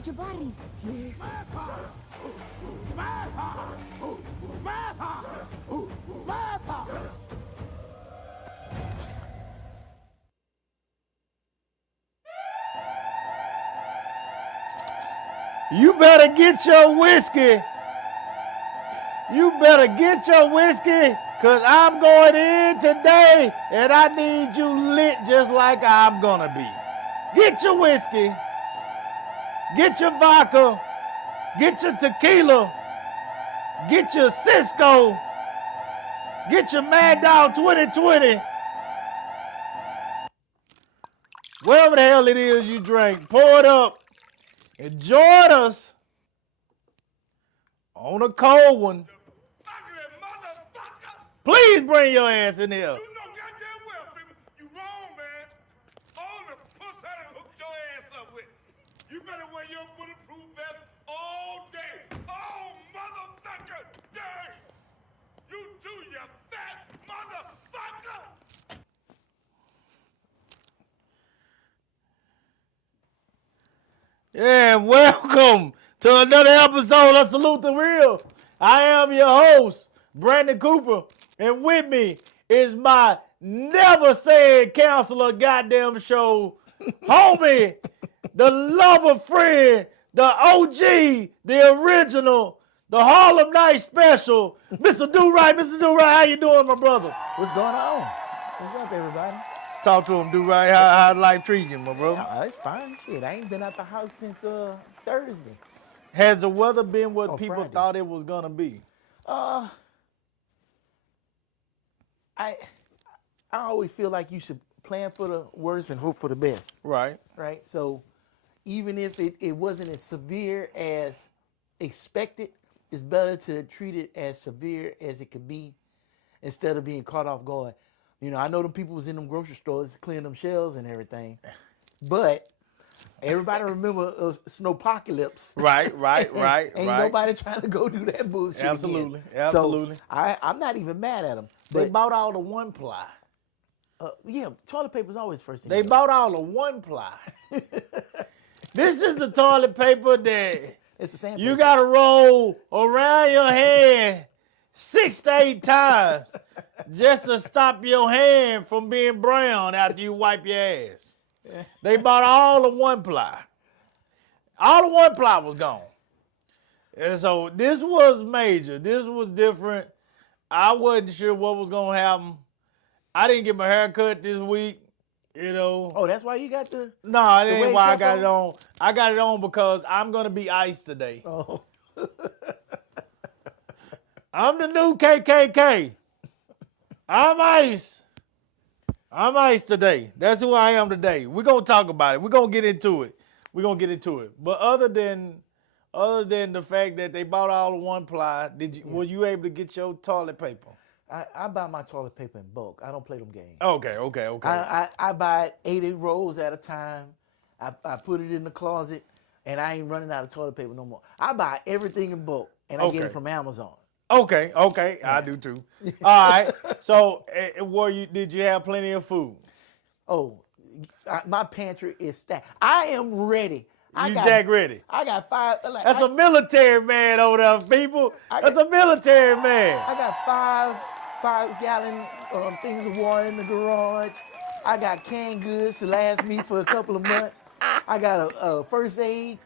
Jabari. Yes. You better get your whiskey. You better get your whiskey, cause I'm going in today and I need you lit just like I'm gonna be. Get your whiskey, get your vodka, get your tequila, get your Cisco, get your Mad Dog 2020. Whatever the hell it is you drink, pour it up and join us on a cold one. Please bring your ass in here. You know goddamn well, baby, you wrong, man. All the puss I done hooked your ass up with. You better wear your bulletproof vest all day. Oh, motherfucker, day. You too, you fat motherfucker. Yeah, welcome to another episode of Salute the Real. I am your host, Brandon Cooper, and with me is my never said counselor goddamn show, homie, the lover friend, the OG, the original, the Harlem Night special, Mr. Do Right. Mr. Do Right, how you doing, my brother? What's going on? What's up, everybody? Talk to him, Do Right. How life treating you, my brother? It's fine. Shit, I ain't been out the house since Thursday. Has the weather been what Oh, people Friday. thought it was gonna be? I always feel like you should plan for the worst and hope for the best, Right. right? So even if it wasn't as severe as expected, it's better to treat it as severe as it could be instead of being caught off guard. You know, I know them people was in them grocery stores clearing them shelves and everything, but everybody remember Snowpocalypse. Right. Ain't nobody trying to go do that bullshit Absolutely, again. absolutely. So I'm not even mad at them. They But bought all the one ply. yeah, toilet paper's always first thing. They bought all the one ply. This is the toilet paper that It's the same. you gotta roll around your hand 6 to 8 times just to stop your hand from being brown after you wipe your ass. They bought all the one ply. All the one ply was gone. And so this was major. This was different. I wasn't sure what was gonna happen. I didn't get my hair cut this week, you know. Oh, that's why you got the. No, that the ain't wave why I cap got it on. I got it on because I'm gonna be iced today. Oh. I'm the new KKK. I'm ice. I'm ice today. That's who I am today. We're gonna talk about it. We're gonna get into it. But other than the fact that they bought all the one ply, were you able to get your toilet paper? I buy my toilet paper in bulk. I don't play them games. Okay. I buy it 8 rolls at a time. I put it in the closet, and I ain't running out of toilet paper no more. I buy everything in bulk, and I get Okay. it from Amazon. Okay. I do too. All right. So, did you have plenty of food? Oh, my pantry is stacked. I am ready. Jack ready. I got 5. That's a military man over there, people. That's a military man. I got 5-gallon things of water in the garage. I got canned goods to last me for a couple of months. I got a first aid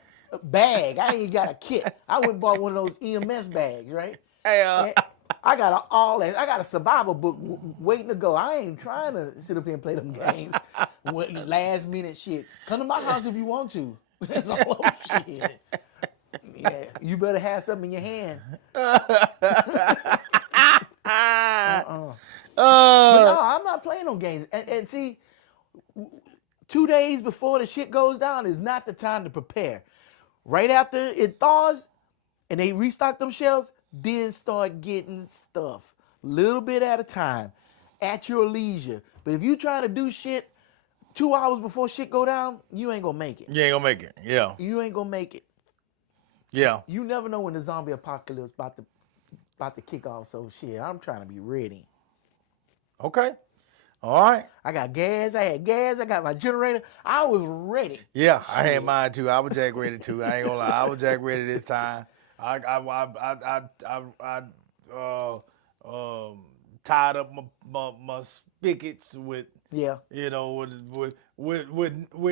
bag. I ain't got a kit. I went and bought one of those EMS bags, right? Hey, And I got all that. I got a survival book waiting to go. I ain't trying to sit up here and play them games with last minute shit. Come to my house if you want to. That's all shit. Yeah, you better have something in your hand. But no, I'm not playing no games. And see, 2 days before the shit goes down is not the time to prepare. Right after it thaws and they restock them shelves, then start getting stuff. Little bit at a time, at your leisure. But if you trying to do shit 2 hours before shit go down, you ain't gonna make it. You ain't gonna make it. Yeah. You ain't gonna make it. Yeah. You never know when the zombie apocalypse about to kick off. So shit, I'm trying to be ready. Okay. All right. I got gas. I had gas. I got my generator. I was ready. Yeah, I Shit. had mine too. I was Jack ready too. I ain't gonna lie. I was Jack ready this time. I tied up my spigots with Yeah. with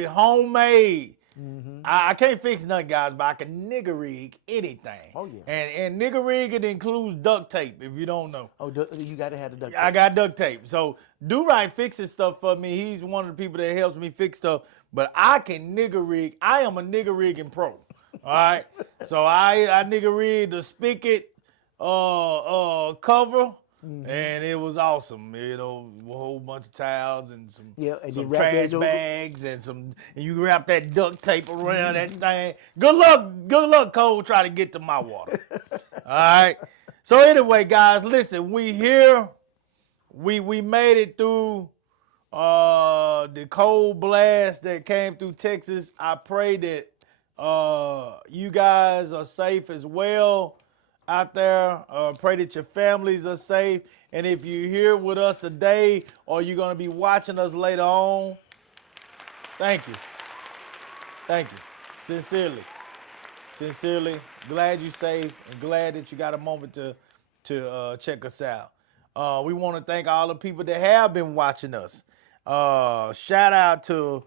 homemade. Mm-hmm. I can't fix nothing, guys, but I can nigga rig anything. Oh, yeah. And nigga rig it includes duct tape. If you don't know. Oh, you got to have the duct I tape. got duct tape. So Do Right fixes stuff for me. He's one of the people that helps me fix stuff. But I can nigga rig. I am a nigga rigging pro. All right. So I nigga rig the spigot cover. And it was awesome, a whole bunch of towels and some and some you wrap trash that over. bags and you wrap that duct tape around that thing. Good luck, Cole, trying to get to my water. All right. So anyway, guys, listen, we here. We made it through the cold blast that came through Texas. I pray that you guys are safe as well out there. Pray that your families are safe. And if you're here with us today or you're going to be watching us later on, thank you. Thank you. Sincerely. Glad you're safe and glad that you got a moment to check us out. We want to thank all the people that have been watching us. Shout out to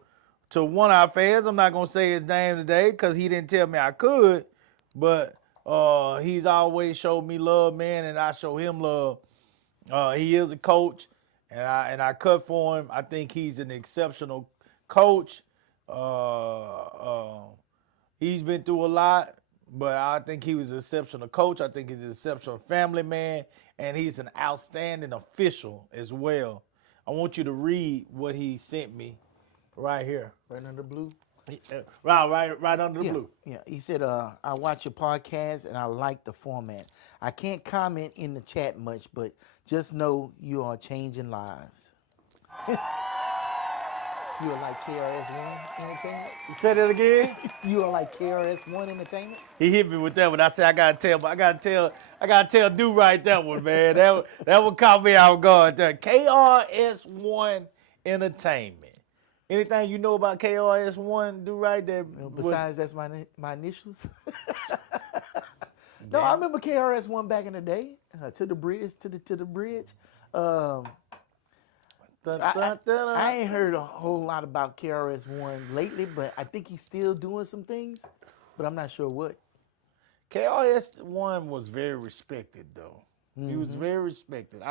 one of our fans. I'm not going to say his name today because he didn't tell me I could, but he's always showed me love, man, and I show him love. He is a coach, and I cut for him. I think he's an exceptional coach. He's been through a lot, but I think he was an exceptional coach. I think he's an exceptional family man, and he's an outstanding official as well. I want you to read what he sent me right here. Right under blue. Right under the blue. Yeah, he said, I watch your podcast and I like the format. I can't comment in the chat much, but just know you are changing lives. You are like KRS-One Entertainment? Say that again. You are like KRS-One Entertainment? He hit me with that one. I said I gotta tell Do Right that one, man. That one caught me out guard there. KRS-One Entertainment. Anything you know about KRS-One, Do Right? Besides, that's my initials. No, I remember KRS-One back in the day. To the bridge, to the bridge. I ain't heard a whole lot about KRS-One lately, but I think he's still doing some things, but I'm not sure what. KRS-One was very respected, though. Mm-hmm. He was very respected.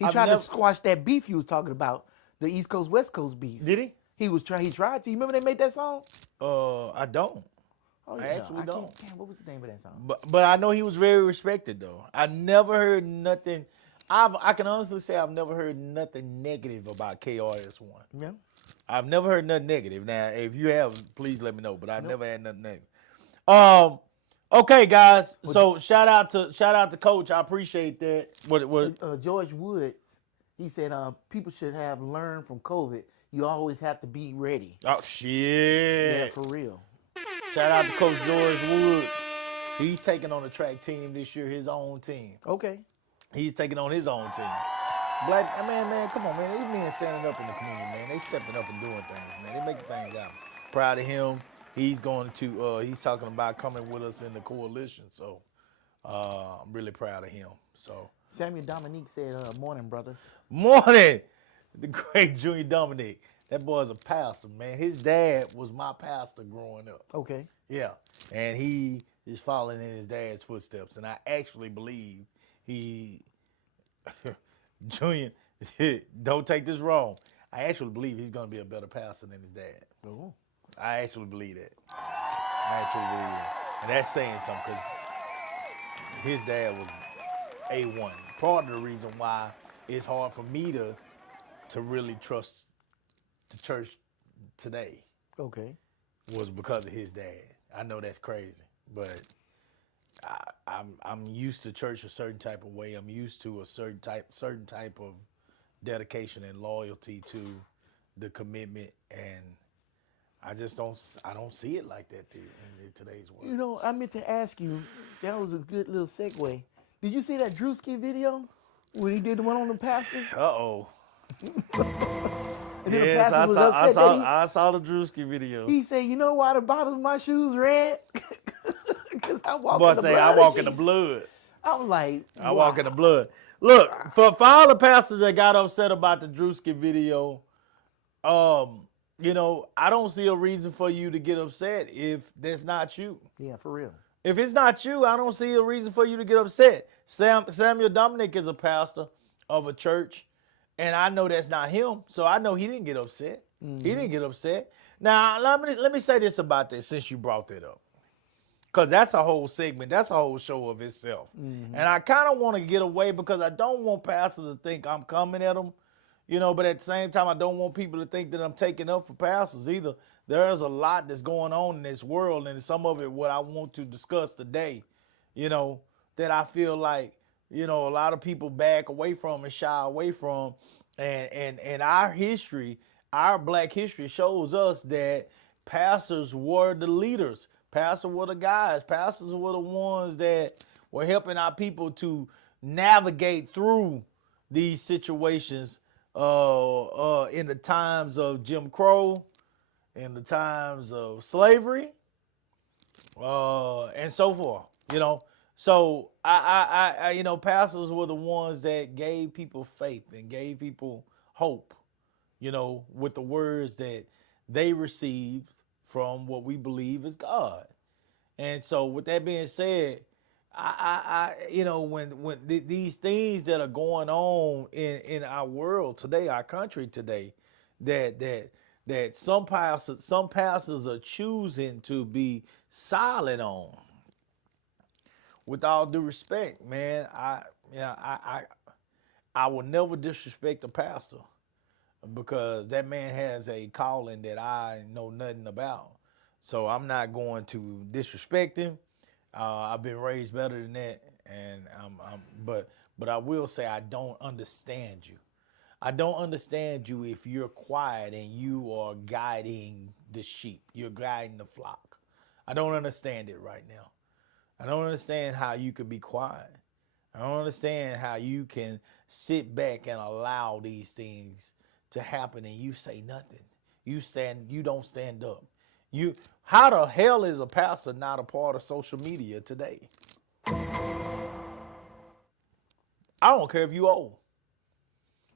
He tried to squash that beef you was talking about, the East Coast West Coast beef. Did he? He tried to. You remember they made that song? I don't. Oh, yeah. I actually don't. Damn, what was the name of that song? But I know he was very respected, though. I never heard nothing. I can honestly say I've never heard nothing negative about KRS-One. Yeah. I've never heard nothing negative. Now, if you have, please let me know. But I never had nothing negative. Okay, guys. So shout out to Coach. I appreciate that. What? George Wood, he said people should have learned from COVID. You always have to be ready. Oh shit! Yeah, for real. Shout out to Coach George Wood. He's taking on the track team this year, his own team. Okay. He's taking on his own team. Man, come on, man. These men standing up in the community, man. They stepping up and doing things, man. They making things happen. Proud of him. He's going to. He's talking about coming with us in the coalition. So I'm really proud of him. So Samuel Dominique said, "Morning, brothers." Morning, the great Junior Dominique. That boy's a pastor, man. His dad was my pastor growing up. Okay. Yeah, and he is following in his dad's footsteps, and I actually believe he, Junior, don't take this wrong. I actually believe he's going to be a better pastor than his dad. Oh. I actually believe that. And that's saying something because his dad was A1. Part of the reason why it's hard for me to really trust the church today. Okay. Was because of his dad. I know that's crazy, but I'm used to church a certain type of way. I'm used to a certain type of dedication and loyalty to the commitment, and I don't see it like that in today's world. You know, I meant to ask you. That was a good little segue. Did you see that Drewski video when he did the one on the pastors? Uh-oh. And then the Yes, pastor was upset that I saw the Drewski video. he said, "You know why the bottoms of my shoes red? Because I walk Boy in the say, blood I of walk in the Jesus." blood. I was like, I walk in the blood. Look, for all the pastors that got upset about the Drewski video, you know, I don't see a reason for you to get upset if that's not you. Yeah, for real. If it's not you, I don't see a reason for you to get upset. Samuel Dominic is a pastor of a church, and I know that's not him, so I know he didn't get upset. He didn't get upset. Now, let me say this about this since you brought that up. Because that's a whole segment. That's a whole show of itself. And I kind of want to get away because I don't want pastors to think I'm coming at them, you know, but at the same time, I don't want people to think that I'm taking up for pastors either. There's a lot that's going on in this world, and some of it what I want to discuss today, you know, that I feel like, you know, a lot of people back away from and shy away from. And our history, our black history shows us that pastors were the leaders. Pastors were the guys. Pastors were the ones that were helping our people to navigate through these situations in the times of Jim Crow, in the times of slavery, and so forth. You know, so I you know, pastors were the ones that gave people faith and gave people hope. You know, with the words that they received from what we believe is God. And so with that being said, I you know, when these things that are going on in our world today, our country today, that some pastors are choosing to be silent on. With all due respect, man, I will never disrespect a pastor, because that man has a calling that I know nothing about. So I'm not going to disrespect him. I've been raised better than that, and but I will say I don't understand you. I don't understand you if you're quiet and you are guiding the sheep. You're guiding the flock. I don't understand it right now. I don't understand how you can be quiet. I don't understand how you can sit back and allow these things to happen and you say nothing. You don't stand up. How the hell is a pastor not a part of social media today? I don't care if you old.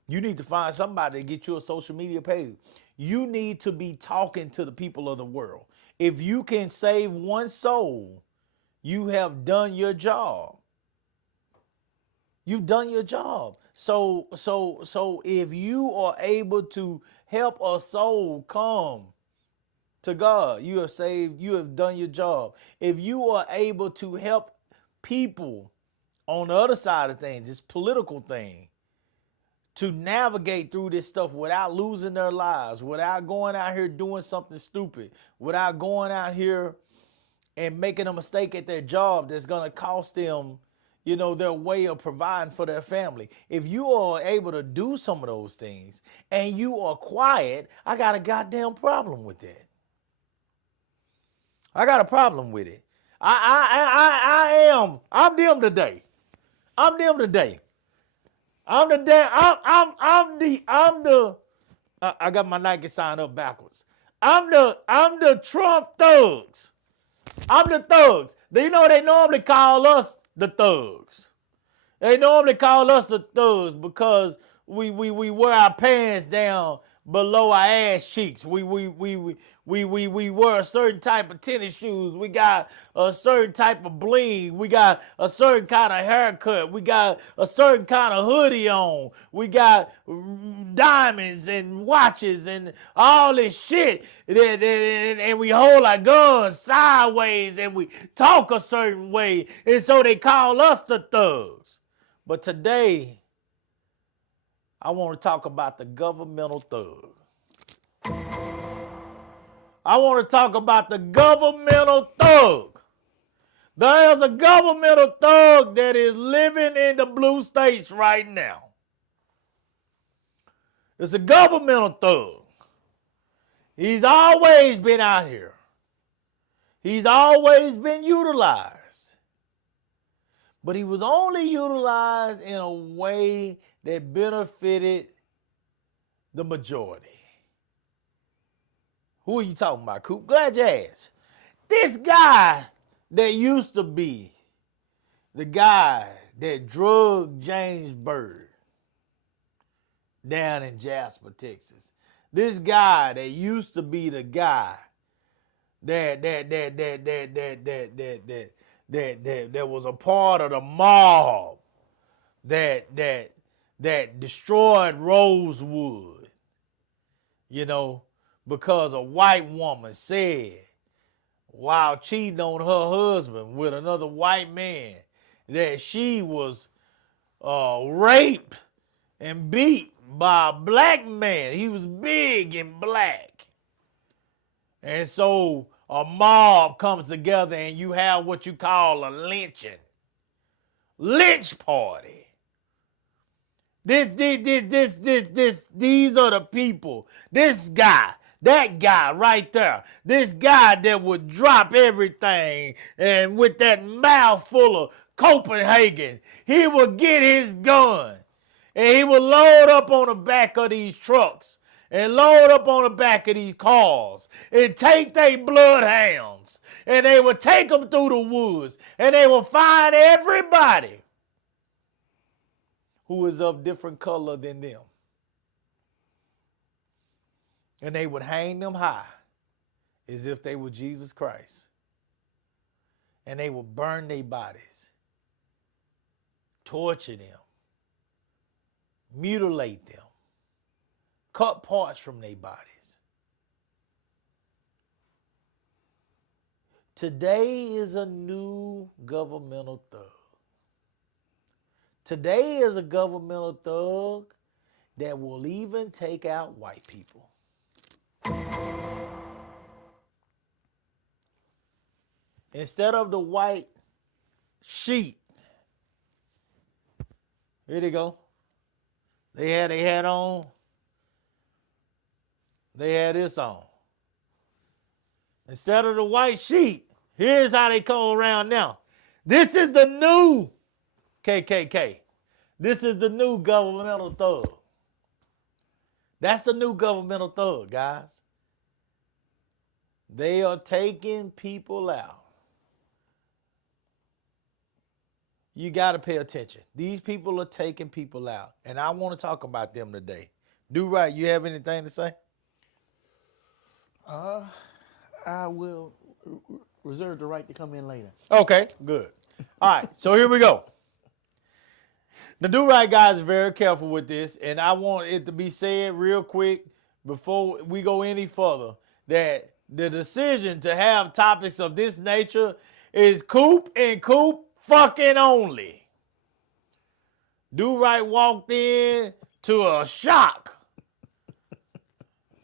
You need to find somebody to get you a social media page. You need to be talking to the people of the world. If you can save one soul, you have done your job. You've done your job. So if you are able to help a soul come to God, you have done your job. If you are able to help people on the other side of things, this political thing, to navigate through this stuff without losing their lives, without going out here doing something stupid, without going out here and making a mistake at their job that's going to cost them, you know, their way of providing for their family. If you are able to do some of those things and you are quiet, I got a goddamn problem with that. I got a problem with it. I'm them today. I'm them today. I got my Nike sign up backwards. I'm the Trump thugs. I'm the thugs. You know they normally call us the thugs. They normally call us the thugs because we wear our pants down below our ass cheeks. We wear a certain type of tennis shoes. We got a certain type of bling. We got a certain kind of haircut. We got a certain kind of hoodie on. We got diamonds and watches and all this shit. And we hold our guns sideways and we talk a certain way. And so they call us the thugs. But today, I want to talk about the governmental thug. I want to talk about the governmental thug. There's a governmental thug that is living in the blue states right now. It's a governmental thug. He's always been out here. He's always been utilized. But he was only utilized in a way that benefited the majority. Who are you talking about, Coop? Glad you asked. This guy that used to be the guy that drugged James Byrd down in Jasper, Texas. This guy that used to be the guy that was a part of the mob that destroyed Rosewood, you know, because a white woman said, while cheating on her husband with another white man, that she was raped and beat by a black man. He was big and black. And so a mob comes together and you have what you call a lynching. Lynch party. These are the people. This guy, that guy right there, this guy that would drop everything and with that mouth full of Copenhagen, he would get his gun and he would load up on the back of these trucks and load up on the back of these cars and take their bloodhounds and they would take them through the woods and they would find everybody who is of different color than them. And they would hang them high as if they were Jesus Christ. And they would burn their bodies, torture them, mutilate them, cut parts from their bodies. Today is a new governmental thug. Today is a governmental thug that will even take out white people. Instead of the white sheet, here they go. They had their hat on. They had this on. Instead of the white sheet, here's how they come around now. This is the new KKK. This is the new governmental thug. That's the new governmental thug, guys. They are taking people out. You got to pay attention. These people are taking people out. And I want to talk about them today. Do right. You have anything to say? I will reserve the right to come in later. Okay, good. All right, so here we go. The Do Right guy is very careful with this, and I want it to be said real quick before we go any further that the decision to have topics of this nature is Coop and Coop fucking only. Do Right walked in to a shock.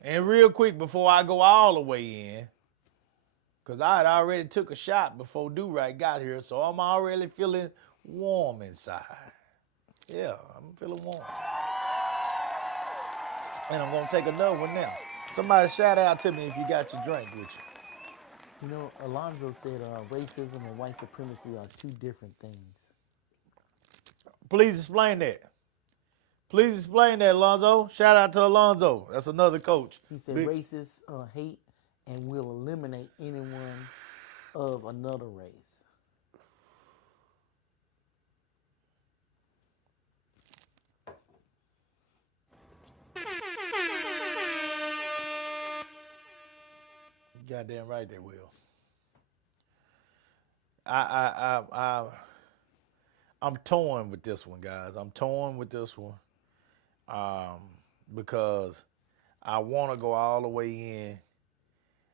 And real quick before I go all the way in, because I had already took a shot before Do Right got here, so I'm already feeling warm inside. Yeah, I'm feeling warm. And I'm going to take another one now. Somebody shout out to me if you got your drink with you. You know, Alonzo said racism and white supremacy are two different things. Please explain that. Please explain that, Alonzo. Shout out to Alonzo. That's another coach. He said racists hate and will eliminate anyone of another race. Goddamn right they will. I'm torn with this one, guys. I'm torn with this one because I want to go all the way in.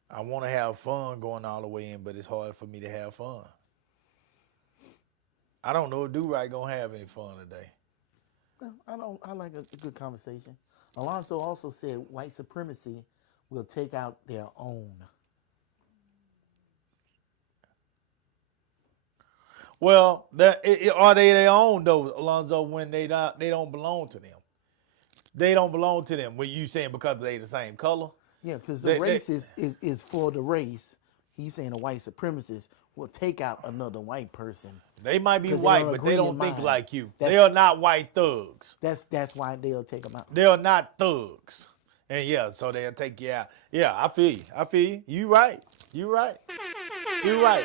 I want to have fun going all the way in, but it's hard for me to have fun. I don't know if Do Right gonna have any fun today. No, I like a good conversation. Alonzo also said white supremacy will take out their own. Well, are they their own though, Alonzo? When they don't belong to them. They don't belong to them. What you saying because they the same color? Yeah, because the race is for the race, He's saying a white supremacist will take out another white person. They might be 'Cause they white, don't but agree they in don't think mind. like you. That's- They are not white thugs. That's why they'll take them out. They are not thugs. And yeah, so they'll take you out. Yeah, I feel you. I feel you. You right. You right. You right.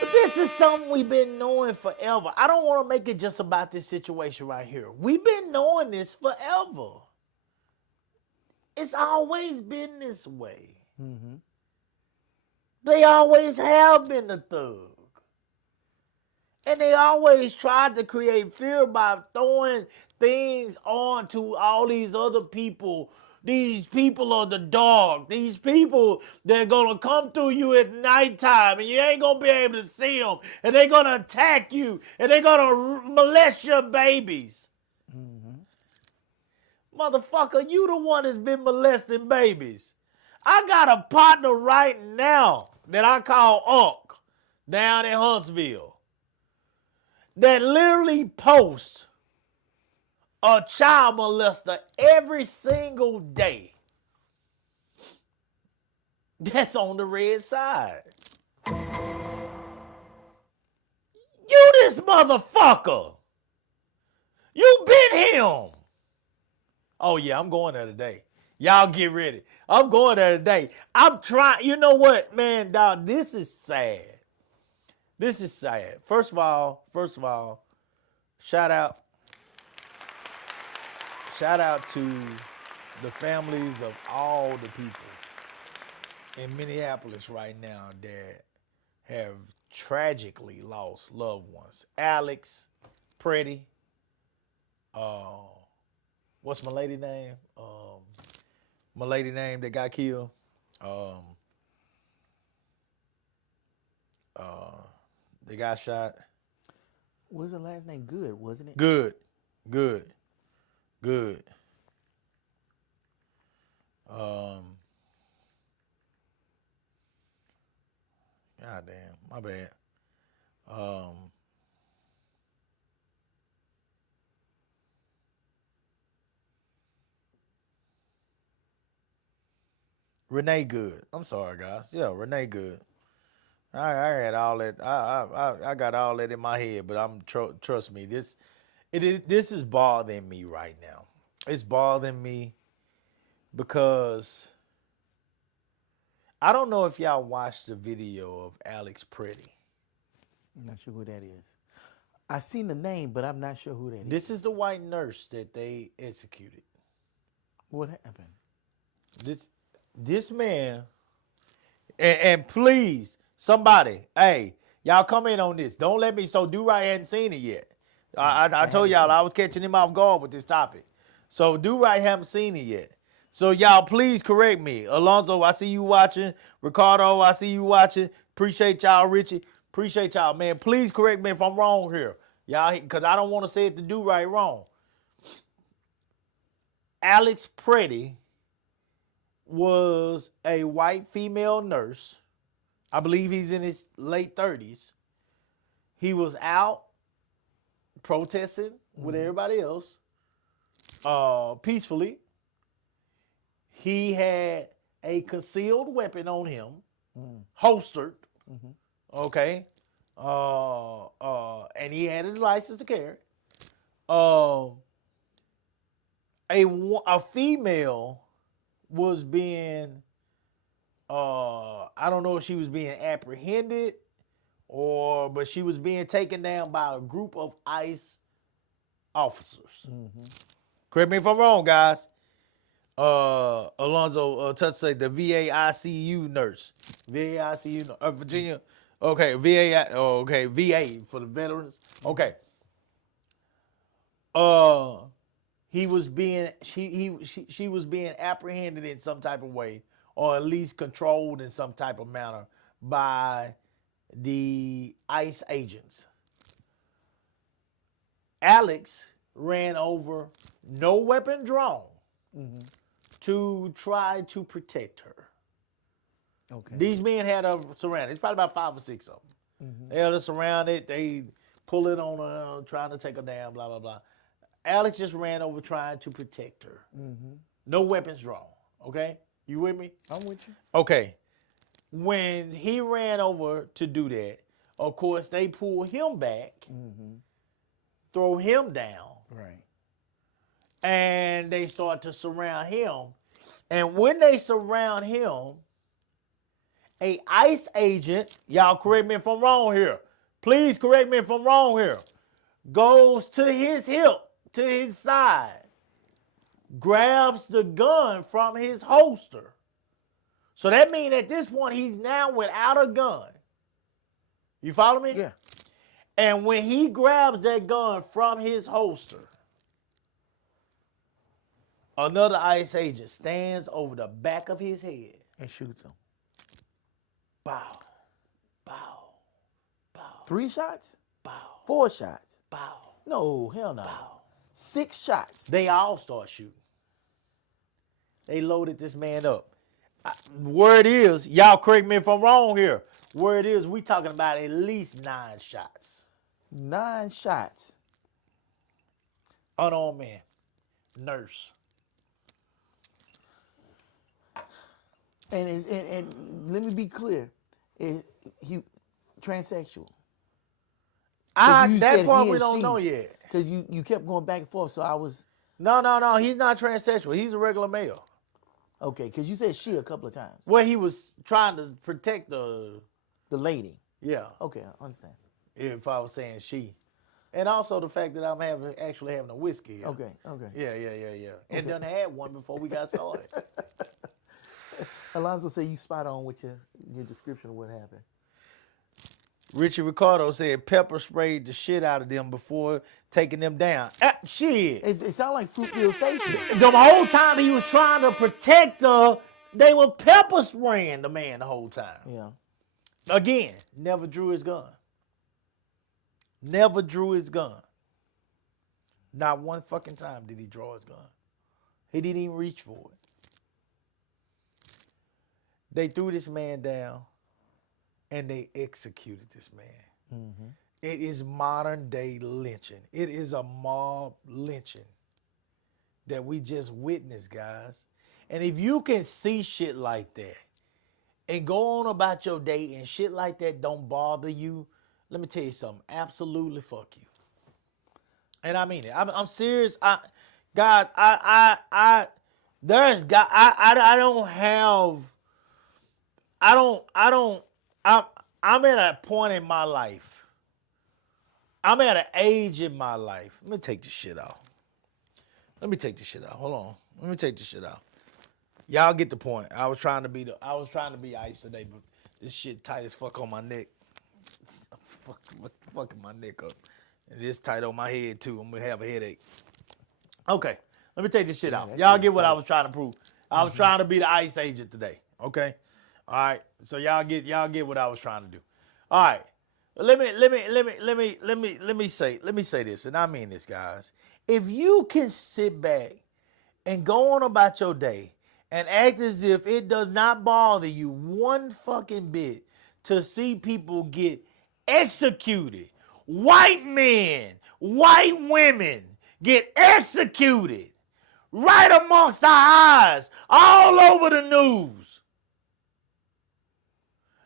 But this is something we've been knowing forever. I don't want to make it just about this situation right here. We've been knowing this forever. It's always been this way. Mm-hmm. They always have been the thug. And they always tried to create fear by throwing things on to all these other people. These people are the dark. These people, they're going to come through you at nighttime and you ain't going to be able to see them. And they're going to attack you. And they're going to molest your babies. Mm-hmm. Motherfucker, you the one that's been molesting babies. I got a partner right now that I call Unc down in Huntsville that literally posts a child molester every single day. That's on the red side. You this motherfucker. You been him. Oh yeah, I'm going there today. Y'all get ready. I'm going there today. I'm trying. You know what, man, dog, this is sad. This is sad. First of all, shout out to the families of all the people in Minneapolis right now that have tragically lost loved ones. Alex, Pretty, what's my lady name? My lady name that got killed. They got shot. What was the last name? Good, wasn't it? Good. God damn, my bad. Renee Good. I'm sorry, guys. Yeah, Renee Good. I had all that. I got all that in my head, but trust me, this is bothering me right now. It's bothering me because I don't know if y'all watched the video of Alex Pretty. I'm not sure who that is. I seen the name, but I'm not sure who that is. This is the white nurse that they executed. What happened? This man, and please, somebody, hey, y'all come in on this. Don't let me. So Do-Right hadn't seen it yet. I told y'all I was catching him off guard with this topic. So Do-Right haven't seen it yet. So y'all please correct me. Alonzo, I see you watching. Ricardo, I see you watching. Appreciate y'all, Richie. Appreciate y'all, man. Please correct me if I'm wrong here. Y'all, because I don't want to say it to Do-Right wrong. Alex Pretty was a white female nurse. I believe he's in his late 30s. He was out protesting with everybody else peacefully. He had a concealed weapon on him, holstered, okay, and he had his license to carry. A female was being, I don't know if she was being apprehended but she was being taken down by a group of ICE officers. Correct me if I'm wrong, guys. Alonzo Touch say the VA ICU nurse. VA ICU Virginia. Okay, VA for the veterans. Okay. He was being she was being apprehended in some type of way, or at least controlled in some type of manner by the ICE agents. Alex ran over, no weapon drawn, to try to protect her. Okay. These men had her surrounded. It's probably about 5 or 6 of them. They had her surrounded. They pull it on her, trying to take her down, blah, blah, blah. Alex just ran over trying to protect her. No weapons drawn. Okay? You with me? I'm with you. Okay. when he ran over to do that, of course, they pulled him back, throw him down, Right. and they start to surround him. And when they surround him, a ICE agent, y'all correct me if I'm wrong here. Please correct me if I'm wrong here. Goes to his hip, to his side, grabs the gun from his holster. So that means at this point, he's now without a gun. You follow me? Yeah. And when he grabs that gun from his holster, another ICE agent stands over the back of his head. And shoots him. Bow, bow, bow, 3 shots? bow, 4 shots? bow, No, hell no. bow. 6 shots. They all start shooting. They loaded this man up. Word is, y'all correct me if I'm wrong here. Word is, we talking about at least 9 shots. 9 shots. Unarmed man, nurse. And let me be clear. He transsexual. you That said part he we and don't she. know yet. Because you kept going back and forth, so I was No, he's not transsexual. He's a regular male. okay. Because you said she a couple of times. Well, he was trying to protect the, The lady. yeah, Okay, I understand. if I was saying she. And also the fact that I'm actually having a whiskey. Here. Okay. Yeah. And done had one before we got started. Alonzo said you spot on with your description of what happened. Richie Ricardo said pepper sprayed the shit out of them before taking them down. Shit. It sounded like Fruitville Station. The whole time he was trying to protect her, they were pepper spraying the man the whole time. Yeah. Again, never drew his gun. Never drew his gun. Not one fucking time did he draw his gun. He didn't even reach for it. They threw this man down and they executed this man. Mm-hmm. It is modern day lynching. It is a mob lynching that we just witnessed, guys. And if you can see shit like that and go on about your day and shit like that don't bother you, let me tell you something. Absolutely fuck you. And I mean it. I'm serious. Guys, I don't have. I'm at a point in my life. I'm at an age in my life. Let me take this shit off. Hold on. Let me take this shit off. Y'all get the point. I was trying to be ice today, but this shit tight as fuck on my neck. Fucking my neck up. And it's tight on my head too. I'm gonna have a headache. Okay, let me take this shit off. Y'all get what I was trying to prove. I was trying to be the ICE agent today. Okay, all right. So y'all get what I was trying to do. All right. Let me say this, and I mean this, guys. If you can sit back and go on about your day and act as if it does not bother you one fucking bit to see people get executed, white men, white women get executed right amongst our eyes, all over the news.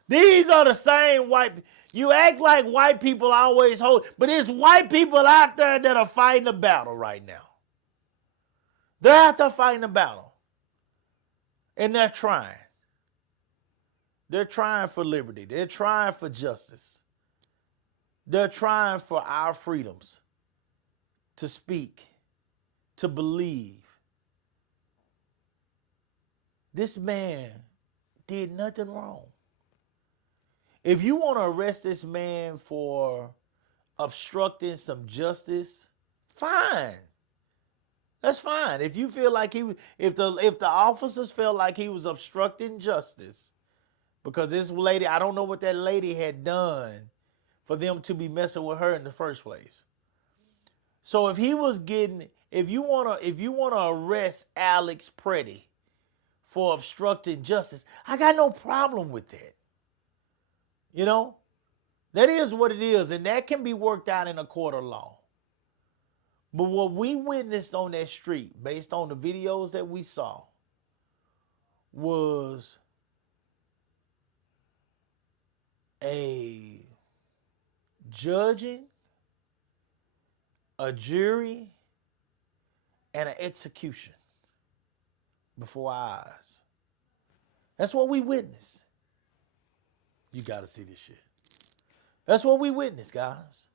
These are the same white. You act like white people always hold, but it's white people out there that are fighting the battle right now. They're out there fighting the battle. And they're trying. They're trying for liberty. They're trying for justice. They're trying for our freedoms to speak, to believe. This man did nothing wrong. If you want to arrest this man for obstructing some justice, fine. That's fine. If you feel like if the officers felt like he was obstructing justice, because this lady, I don't know what that lady had done for them to be messing with her in the first place. So if you wanna arrest Alex Pretty for obstructing justice, I got no problem with that. You know, that is what it is, and that can be worked out in a court of law. But what we witnessed on that street, based on the videos that we saw, was a judging, a jury, and an execution before our eyes. That's what we witnessed. You got to see this shit. That's what we witnessed, guys.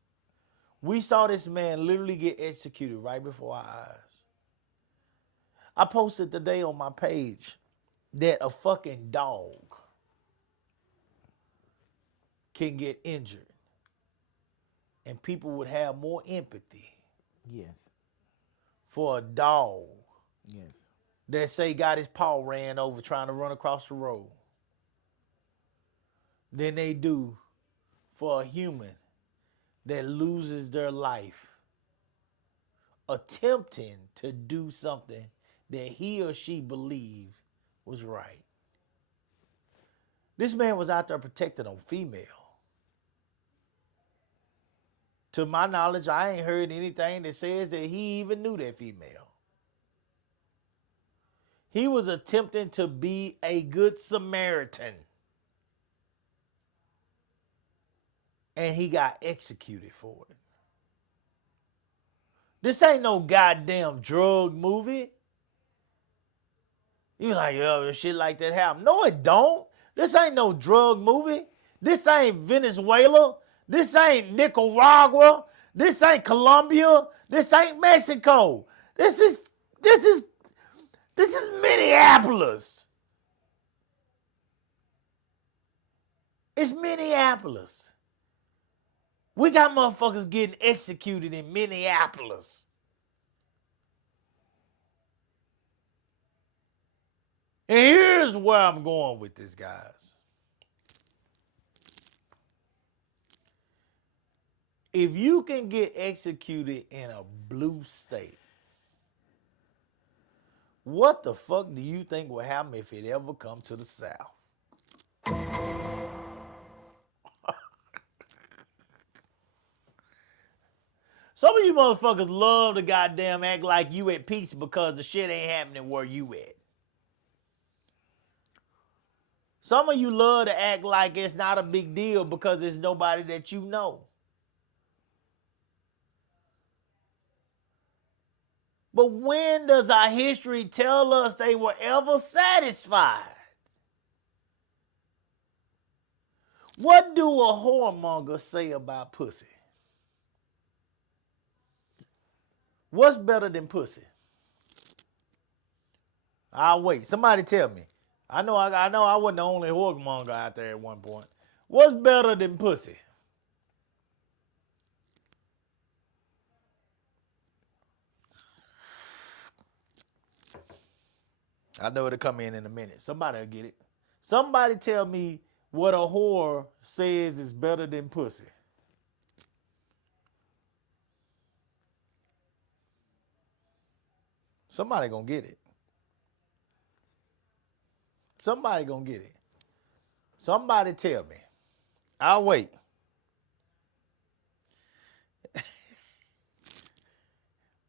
We saw this man literally get executed right before our eyes. I posted today on my page that a fucking dog can get injured and people would have more empathy Yes. for a dog Yes. that say got his paw ran over trying to run across the road than they do for a human that loses their life attempting to do something that he or she believed was right. This man was out there protecting a female. To my knowledge, I ain't heard anything that says that he even knew that female. He was attempting to be a good Samaritan. And he got executed for it. This ain't no goddamn drug movie. You like, yo, shit like that happen. No, it don't. This ain't no drug movie. This ain't Venezuela. This ain't Nicaragua. This ain't Colombia. This ain't Mexico. This is Minneapolis. It's Minneapolis. We got motherfuckers getting executed in Minneapolis. And here's where I'm going with this, guys. If you can get executed in a blue state, what the fuck do you think will happen if it ever come to the South? Some of you motherfuckers love to goddamn act like you at peace because the shit ain't happening where you at. Some of you love to act like it's not a big deal because it's nobody that you know. But when does our history tell us they were ever satisfied? What do a whoremonger say about pussy? What's better than pussy? I'll wait. Somebody tell me. I know I wasn't the only whoremonger out there at one point. What's better than pussy? I know it'll come in a minute. Somebody will get it. Somebody tell me what a whore says is better than pussy. Somebody gonna get it. Somebody gonna get it. Somebody tell me. I'll wait.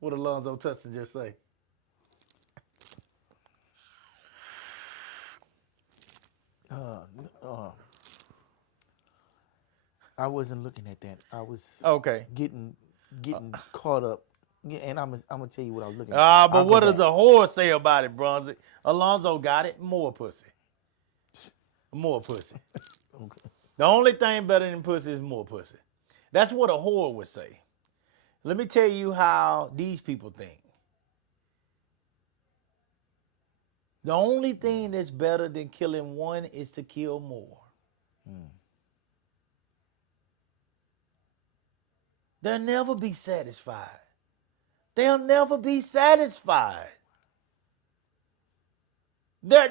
What Alonzo Tustin just say? I wasn't looking at that. I was Okay. getting caught up. Yeah, and I'm gonna tell you what I was looking at. But what does a whore say about it, Bronzy? Alonzo got it. More pussy. More pussy. Okay. The only thing better than pussy is more pussy. That's what a whore would say. Let me tell you how these people think. The only thing that's better than killing one is to kill more. They'll never be satisfied. They'll never be satisfied. They're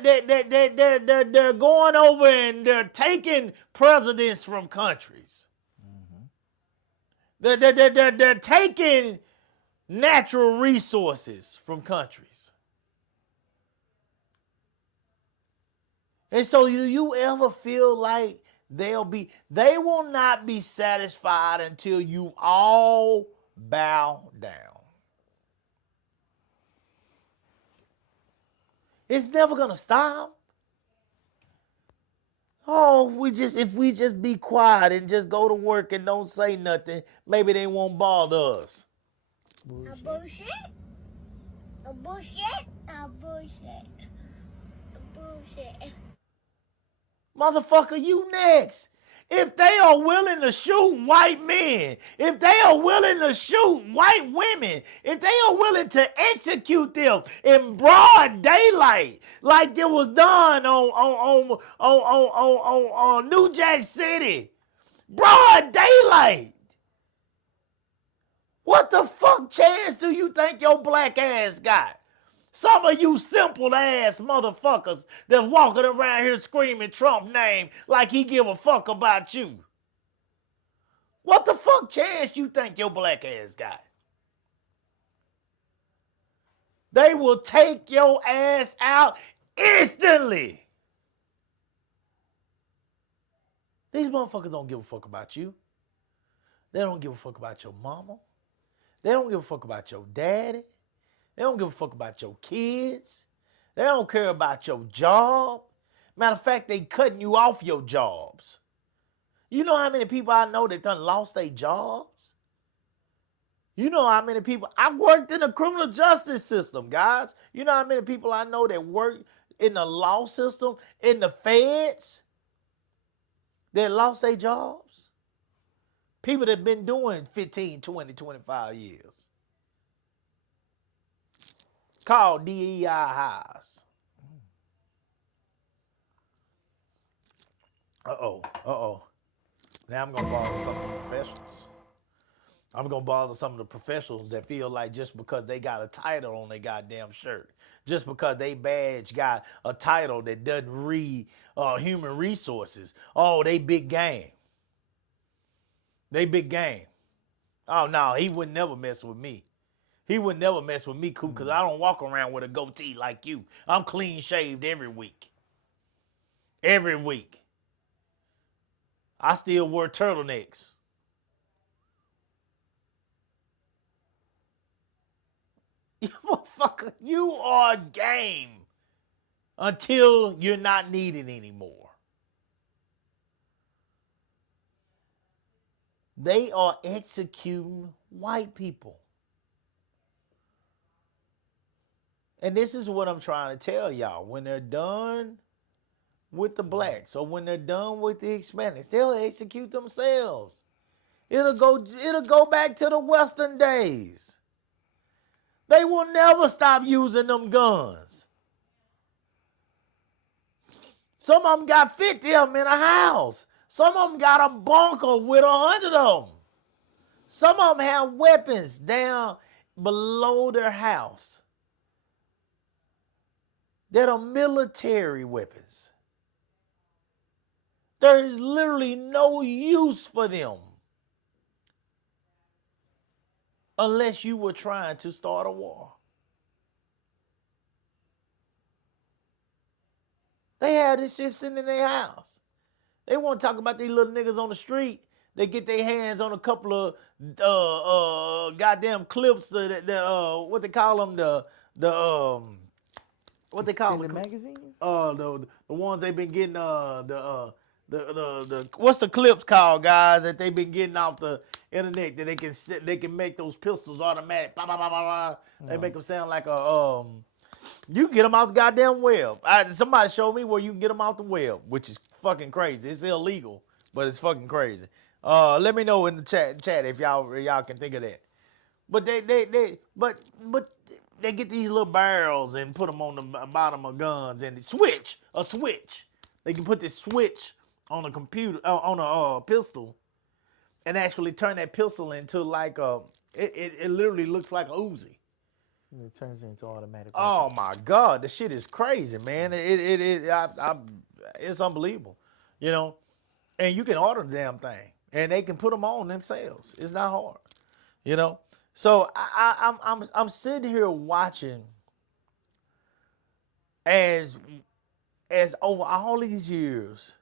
going over and they're taking presidents from countries. They're taking natural resources from countries. And so do you ever feel like they will not be satisfied until you all bow down? It's never going to stop. Oh, if we just be quiet and just go to work and don't say nothing, maybe they won't bother us. Bullshit. Bullshit. Bullshit. Bullshit. Bullshit. Motherfucker, you next. If they are willing to shoot white men, if they are willing to shoot white women, if they are willing to execute them in broad daylight, like it was done on New Jack City, broad daylight, what the fuck chance do you think your black ass got? Some of you simple ass motherfuckers that's walking around here screaming Trump name like he give a fuck about you. What the fuck chance you think your black ass got? They will take your ass out instantly. These motherfuckers don't give a fuck about you. They don't give a fuck about your mama. They don't give a fuck about your daddy. They don't give a fuck about your kids. They don't care about your job. Matter of fact, they cutting you off your jobs. You know how many people I know that done lost their jobs? You know how many people, I worked in the criminal justice system, guys. You know how many people I know that work in the law system, in the feds, that lost their jobs? People that been doing 15, 20, 25 years. Called DEI highs. Now I'm going to bother some of the professionals. I'm going to bother some of the professionals that feel like just because they got a title on their goddamn shirt, just because they badge got a title that doesn't read human resources, oh, they big game. They big game. Oh, no, he would never mess with me. He would never mess with me, Coop, because I don't walk around with a goatee like you. I'm clean shaved every week. Every week. I still wear turtlenecks. You motherfucker, you are game until you're not needed anymore. They are executing white people. And this is what I'm trying to tell y'all. When they're done with the blacks or when they're done with the Hispanics, they'll execute themselves. It'll go back to the Western days. They will never stop using them guns. Some of them got 50 of them in a house. Some of them got a bunker with 100 of them. Some of them have weapons down below their house that are military weapons. There is literally no use for them unless you were trying to start a war. They have this shit sitting in their house. They want to talk about these little niggas on the street. They get their hands on a couple of goddamn clips that what they call them, what they call Extended them? magazines? The ones they've been getting what's the clips called, guys, that they've been getting off the internet that they can make those pistols automatic. Bah, bah, bah, bah, bah. They make them sound like a you can get them off the goddamn web. Somebody showed me where you can get them off the web, which is fucking crazy. It's illegal, but it's fucking crazy. Let me know in the chat if y'all can think of that. But they get these little barrels and put them on the bottom of guns and a switch. They can put this switch on a computer, on a pistol, and actually turn that pistol into like it literally looks like a Uzi. It turns into automatic. Oh my God, the shit is crazy, man. It's unbelievable, you know. And you can order the damn thing, and they can put them on themselves. It's not hard, you know. So I'm sitting here watching as over all these years,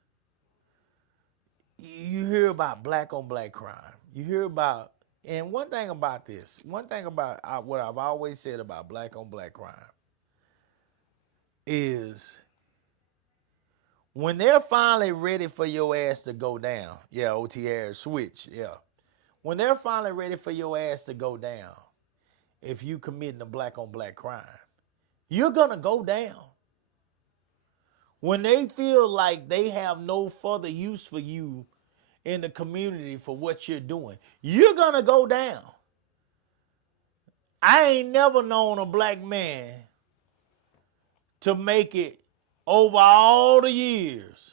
you hear about black on black crime. You hear about, and one thing about what I've always said about black on black crime is When they're finally ready for your ass to go down, yeah, OTR switch, yeah. When they're finally ready for your ass to go down, if you committing a black on black crime, you're gonna go down. When they feel like they have no further use for you in the community for what you're doing, you're gonna go down. I ain't never known a black man to make it over all the years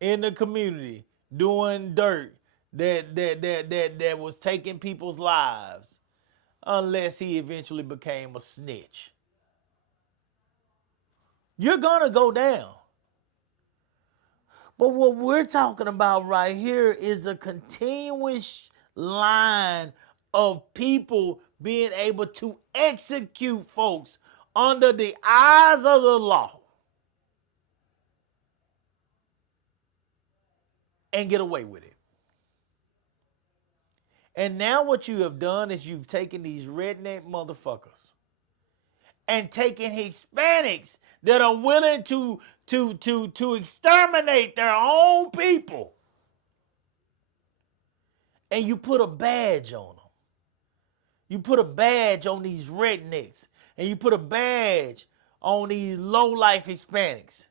in the community doing dirt that was taking people's lives unless he eventually became a snitch. You're gonna go down. But what we're talking about right here is a continuous line of people being able to execute folks under the eyes of the law and get away with it. And now what you have done is you've taken these redneck motherfuckers and taken Hispanics that are willing to exterminate their own people. And you put a badge on them. You put a badge on these rednecks. And you put a badge on these low-life Hispanics.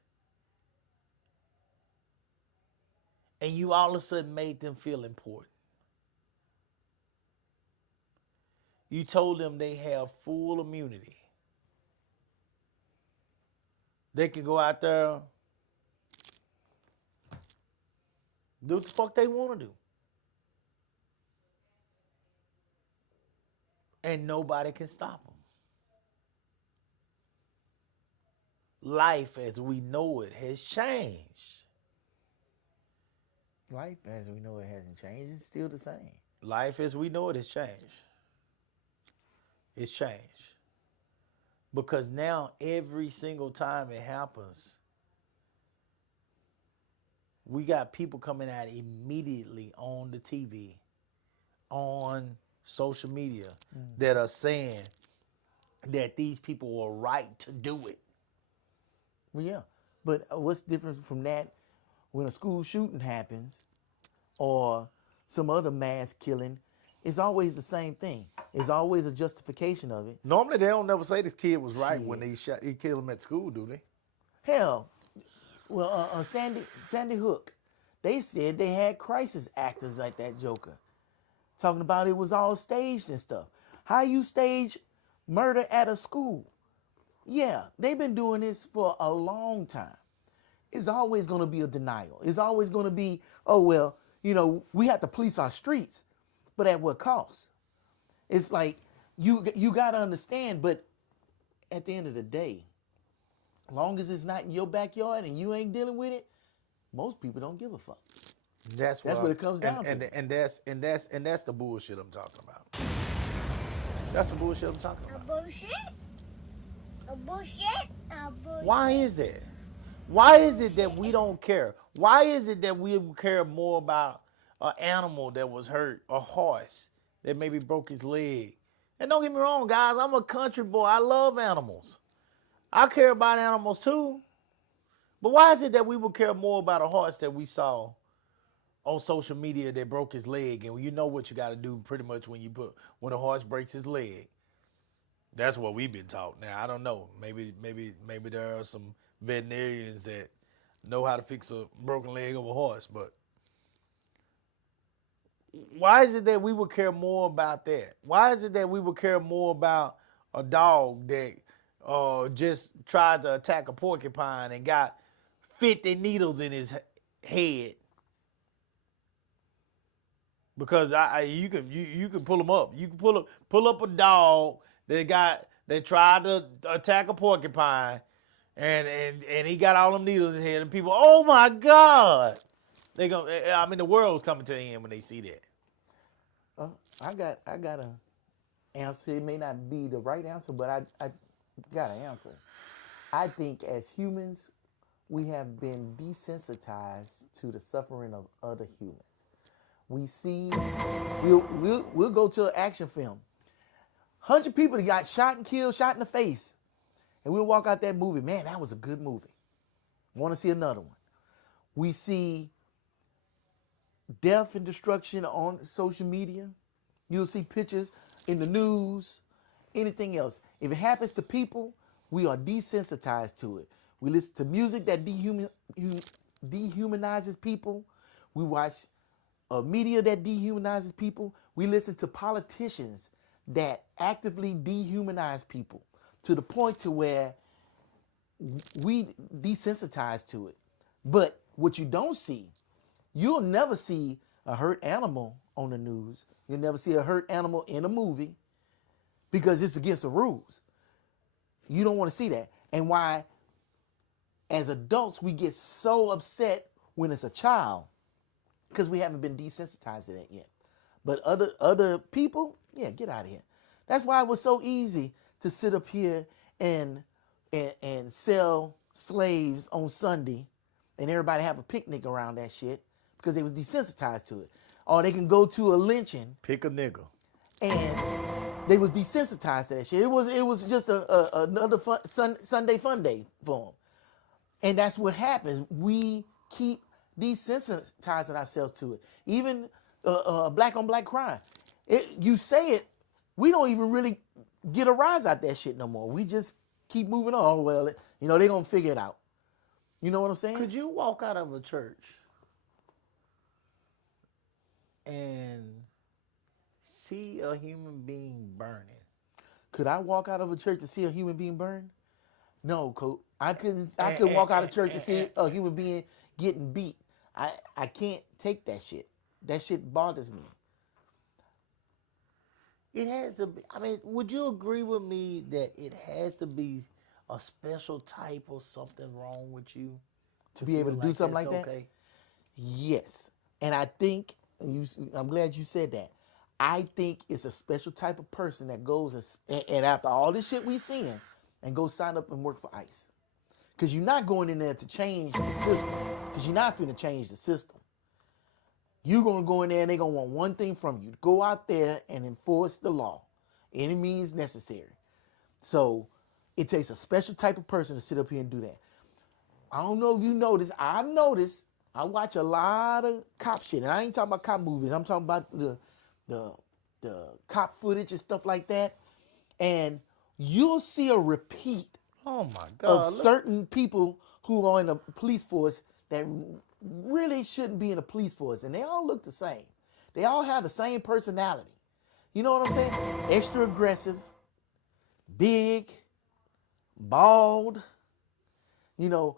And you all of a sudden made them feel important. You told them they have full immunity. They can go out there, do what the fuck they want to do. And nobody can stop them. Life as we know it has changed. Life as we know it hasn't changed. It's still the same. Life as we know it has changed. It's changed. Because now every single time it happens, we got people coming out immediately on the TV, on social media, that are saying that these people were right to do it. Well, yeah. But what's different from that when a school shooting happens or some other mass killing? It's always the same thing. It's always a justification of it. Normally, they don't never say this kid was right when they killed him at school, do they? Hell, well, Sandy Hook, they said they had crisis actors like that Joker, talking about it was all staged and stuff. How you stage murder at a school? Yeah, they've been doing this for a long time. It's always going to be a denial. It's always going to be, oh, well, you know, we have to police our streets, but at what cost? It's like, you got to understand, but at the end of the day, as long as it's not in your backyard and you ain't dealing with it, most people don't give a fuck. That's what it comes down to. And that's the bullshit I'm talking about. That's the bullshit I'm talking A about. bullshit? A bullshit? A bullshit? Why is it? Why is it that we don't care? Why is it that we care more about an animal that was hurt, a horse that maybe broke his leg? And don't get me wrong, guys, I'm a country boy. I love animals. I care about animals too. But why is it that we would care more about a horse that we saw on social media that broke his leg? And you know what you got to do pretty much when a horse breaks his leg. That's what we've been taught. Now, I don't know. Maybe there are some veterinarians that know how to fix a broken leg of a horse, but why is it that we would care more about that? Why is it that we would care more about a dog that just tried to attack a porcupine and got 50 needles in his head? Because you can pull them up. You can pull up a dog that tried to attack a porcupine, and he got all them needles in his head, and people, oh my God, the world's coming to an end when they see that. I got an answer. It may not be the right answer, but I got an answer. I think as humans, we have been desensitized to the suffering of other humans. We see, we'll go to an action film. 100 people that got shot and killed, shot in the face. And we'll walk out that movie. Man, that was a good movie. Want to see another one. we see death and destruction on social media. You'll see pictures in the news, anything else. If it happens to people, we are desensitized to it. We listen to music that dehumanizes people. We watch media that dehumanizes people. We listen to politicians that actively dehumanize people to the point to where we desensitize to it. But what you don't see, you'll never see a hurt animal on the news. You'll never see a hurt animal in a movie because it's against the rules. You don't want to see that. And why, as adults, we get so upset when it's a child because we haven't been desensitized to that yet. But other people, yeah, get out of here. That's why it was so easy to sit up here and sell slaves on Sunday and everybody have a picnic around that shit because they was desensitized to it. Or they can go to a lynching. Pick a nigga. And they was desensitized to that shit. It was just another Sunday fun day for them. And that's what happens. We keep desensitizing ourselves to it. Even black on black crime. You say it, we don't even really get a rise out that shit no more. We just keep moving on. Oh, well, they're going to figure it out. You know what I'm saying? Could you walk out of a church and see a human being burning? Could I walk out of a church to see a human being burn? No, Coach. I couldn't walk out of church and see a human being getting beat. I can't take that shit. That shit bothers me. It has to be, would you agree with me that it has to be a special type of something wrong with you To be able to do something like that? Okay? Yes. And I think, I'm glad you said that. I think it's a special type of person that goes and after all this shit we seeing, and go sign up and work for ICE. Because you're not going in there to change the system. Because you're not finna change the system. You're going to go in there and they're going to want one thing from you. Go out there and enforce the law. Any means necessary. So it takes a special type of person to sit up here and do that. I don't know if you noticed. I've noticed. I watch a lot of cop shit. And I ain't talking about cop movies. I'm talking about the cop footage and stuff like that. And you'll see a repeat Oh my God. of certain people who are in the police force that really shouldn't be in the police force. And they all look the same. They all have the same personality. You know what I'm saying? Extra aggressive, big, bald, no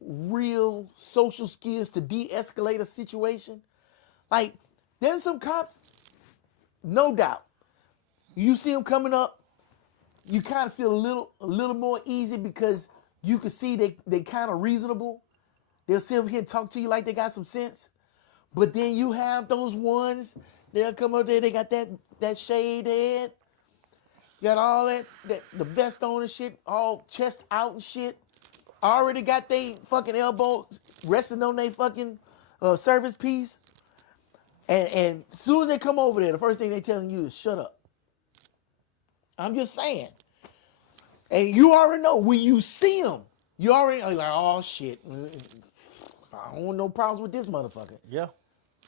real social skills to de-escalate a situation. Like, there's some cops, no doubt. You see them coming up, you kind of feel a little more easy because you can see they kind of reasonable. They'll sit up here and talk to you like they got some sense. But then you have those ones, they'll come up there, they got that shaved head, got all that the vest on and shit, all chest out and shit. Already got they fucking elbows resting on their fucking service piece. And as soon as they come over there, the first thing they telling you is shut up. I'm just saying. And you already know when you see them, you already are like, oh shit, I don't want no problems with this motherfucker. Yeah.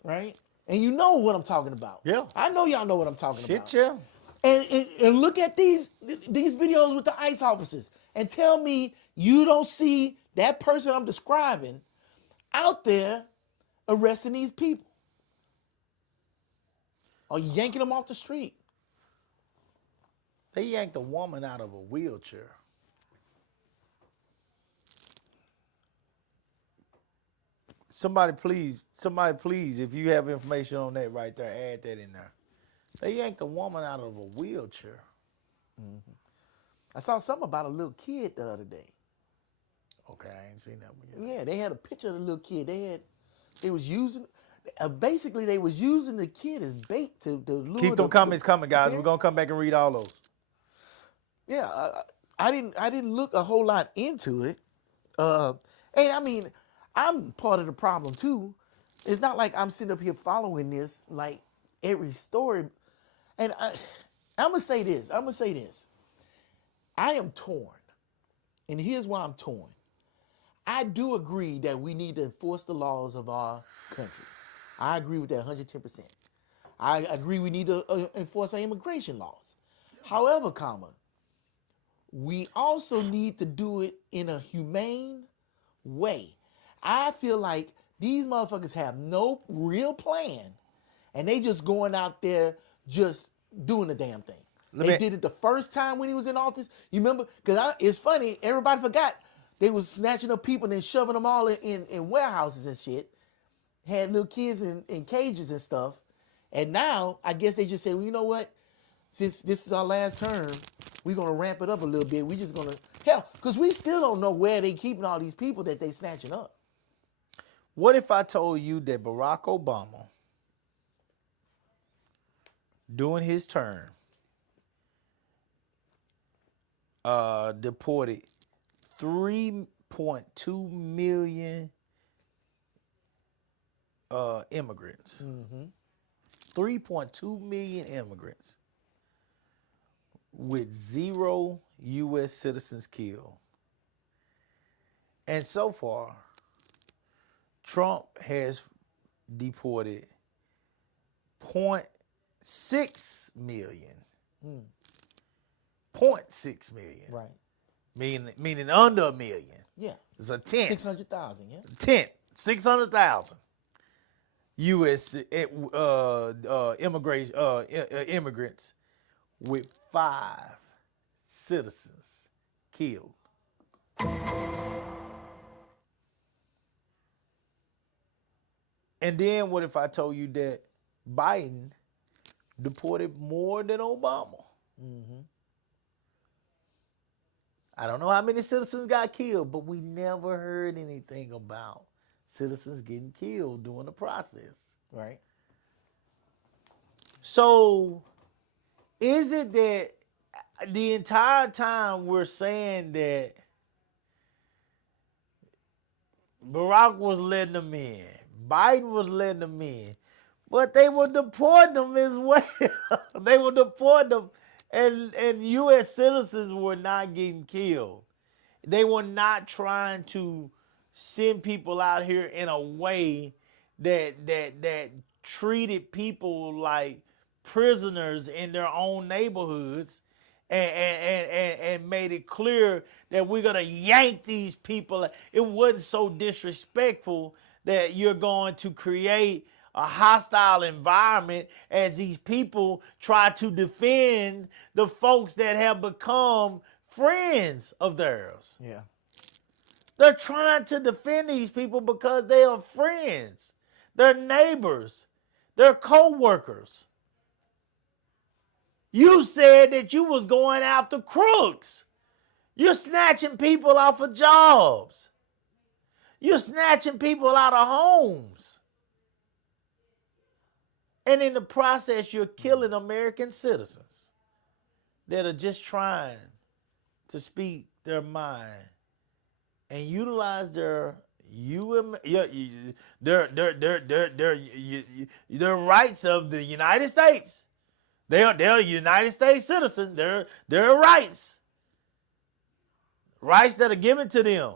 Right? And you know what I'm talking about. Yeah. I know y'all know what I'm talking about. Shit, yeah. And look at these videos with the ICE officers and tell me you don't see that person I'm describing out there arresting these people or yanking them off the street. They yanked a woman out of a wheelchair. Somebody please, if you have information on that right there, add that in there. They yanked a woman out of a wheelchair. Mm-hmm. I saw something about a little kid the other day. Okay, I ain't seen that one yet. Yeah, they had a picture of the little kid. They was using the kid as bait to lure. Keep them comments coming, guys. We're parents. gonna come back and read all those. Yeah, I didn't look a whole lot into it. And I mean, I'm part of the problem too. It's not like I'm sitting up here following this like every story. And I'm gonna say this. I am torn, and here's why I'm torn. I do agree that we need to enforce the laws of our country. I agree with that 110%. I agree we need to enforce our immigration laws. However, we also need to do it in a humane way. I feel like these motherfuckers have no real plan, and they just going out there just doing the damn thing. They did it the first time when he was in office. You remember? Because it's funny, everybody forgot they was snatching up people and then shoving them all in warehouses and shit. Had little kids in cages and stuff. And now, I guess they just said, well, you know what? Since this is our last term, we're going to ramp it up a little bit. We're just going to, hell, because we still don't know where they keeping all these people that they snatching up. What if I told you that Barack Obama, during his term, deported 3.2 million immigrants. 3.2 million immigrants with 0 U.S. citizens killed. And so far, Trump has deported 0.6 million. 0.6 million. Right. Meaning under a million. Yeah. It's a tenth. 600,000, yeah. 600,000 U.S. Immigrants with 5 citizens killed. And then what if I told you that Biden deported more than Obama? I don't know how many citizens got killed, but we never heard anything about citizens getting killed during the process. Right. So is it that the entire time we're saying that Barack was letting them in, Biden was letting them in, but they were deporting them as well. They were deporting them, and U.S. citizens were not getting killed. They were not trying to send people out here in a way that treated people like prisoners in their own neighborhoods and made it clear that we're gonna yank these people. It wasn't so disrespectful that you're going to create a hostile environment as these people try to defend the folks that have become friends of theirs. Yeah. They're trying to defend these people because they are friends. They're neighbors. They're co-workers. You said that you was going after crooks. You're snatching people off of jobs. You're snatching people out of homes. And in the process, you're killing American citizens that are just trying to speak their mind and utilize their rights of the United States. They're a United States citizen. They're rights. Rights that are given to them.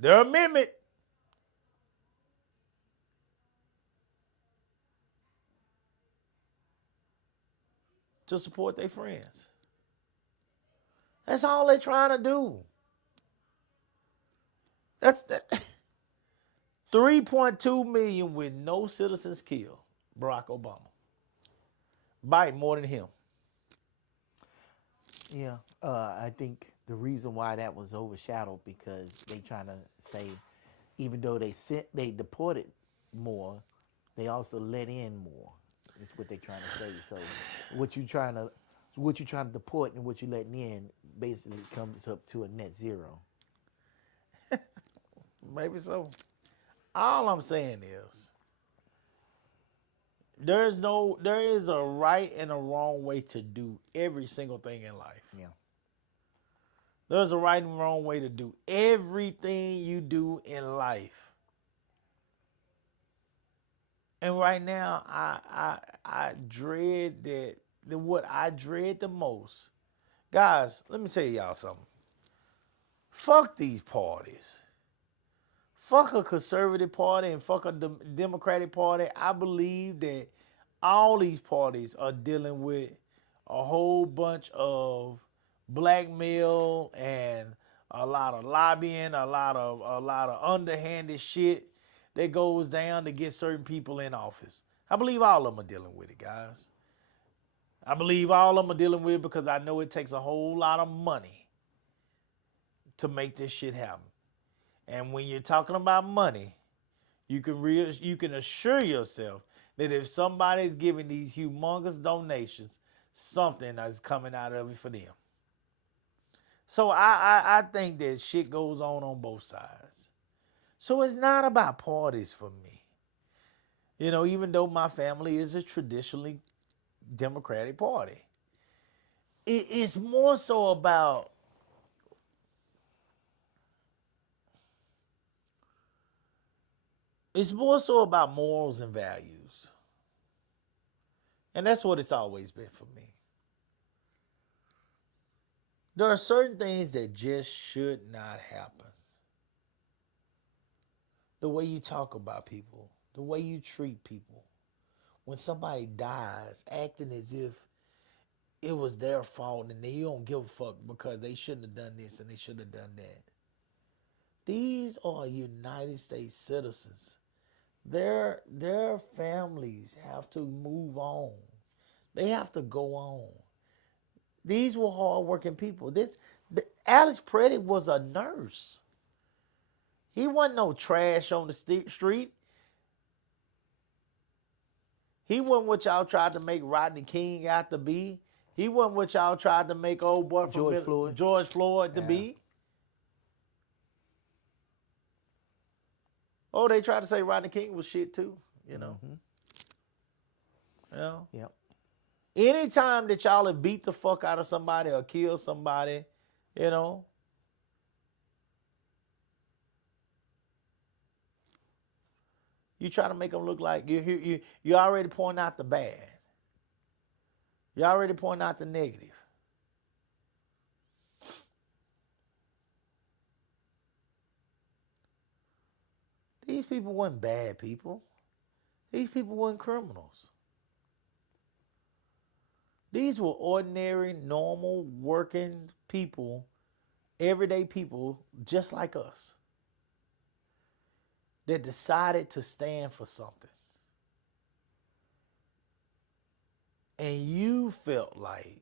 Their amendment. To support their friends. That's all they're trying to do. That's 3.2 million with no citizens killed. Barack Obama. Biden more than him. Yeah, I think the reason why that was overshadowed because they trying to say, even though they deported more, they also let in more. Is what they trying to say. So, what you trying to deport and what you letting in basically comes up to a net zero. Maybe so. All I'm saying is, there is a right and a wrong way to do every single thing in life. Yeah. There's a right and wrong way to do everything you do in life. And right now, I dread that what I dread the most. Guys, let me tell y'all something. Fuck these parties. fuck a conservative party and fuck a Democratic party. I believe that all these parties are dealing with a whole bunch of blackmail and a lot of lobbying, a lot of underhanded shit that goes down to get certain people in office. I believe all of them are dealing with it, guys. I believe all of them are dealing with it because I know it takes a whole lot of money to make this shit happen. And when you're talking about money, you can assure yourself that if somebody's giving these humongous donations, something is coming out of it for them. So I think that shit goes on both sides. So it's not about parties for me. You know, even though my family is a traditionally Democratic party, it's more so about morals and values. And that's what it's always been for me. There are certain things that just should not happen. The way you talk about people, the way you treat people. When somebody dies, acting as if it was their fault and you don't give a fuck because they shouldn't have done this and they should have done that. These are United States citizens. Their families have to move on. They have to go on. These were hardworking people. Alex Preddy was a nurse. He wasn't no trash on the street. He wasn't what y'all tried to make Rodney King out to be. He wasn't what y'all tried to make old boy from George Floyd to be. Oh, they tried to say Rodney King was shit too, you know. Yeah. Yep. Anytime that y'all have beat the fuck out of somebody or killed somebody, you know, you try to make them look like you already pointing out the bad. You already pointing out the negative. These people weren't bad people. These people weren't criminals. These were ordinary, normal, working people, everyday people just like us that decided to stand for something. And you felt like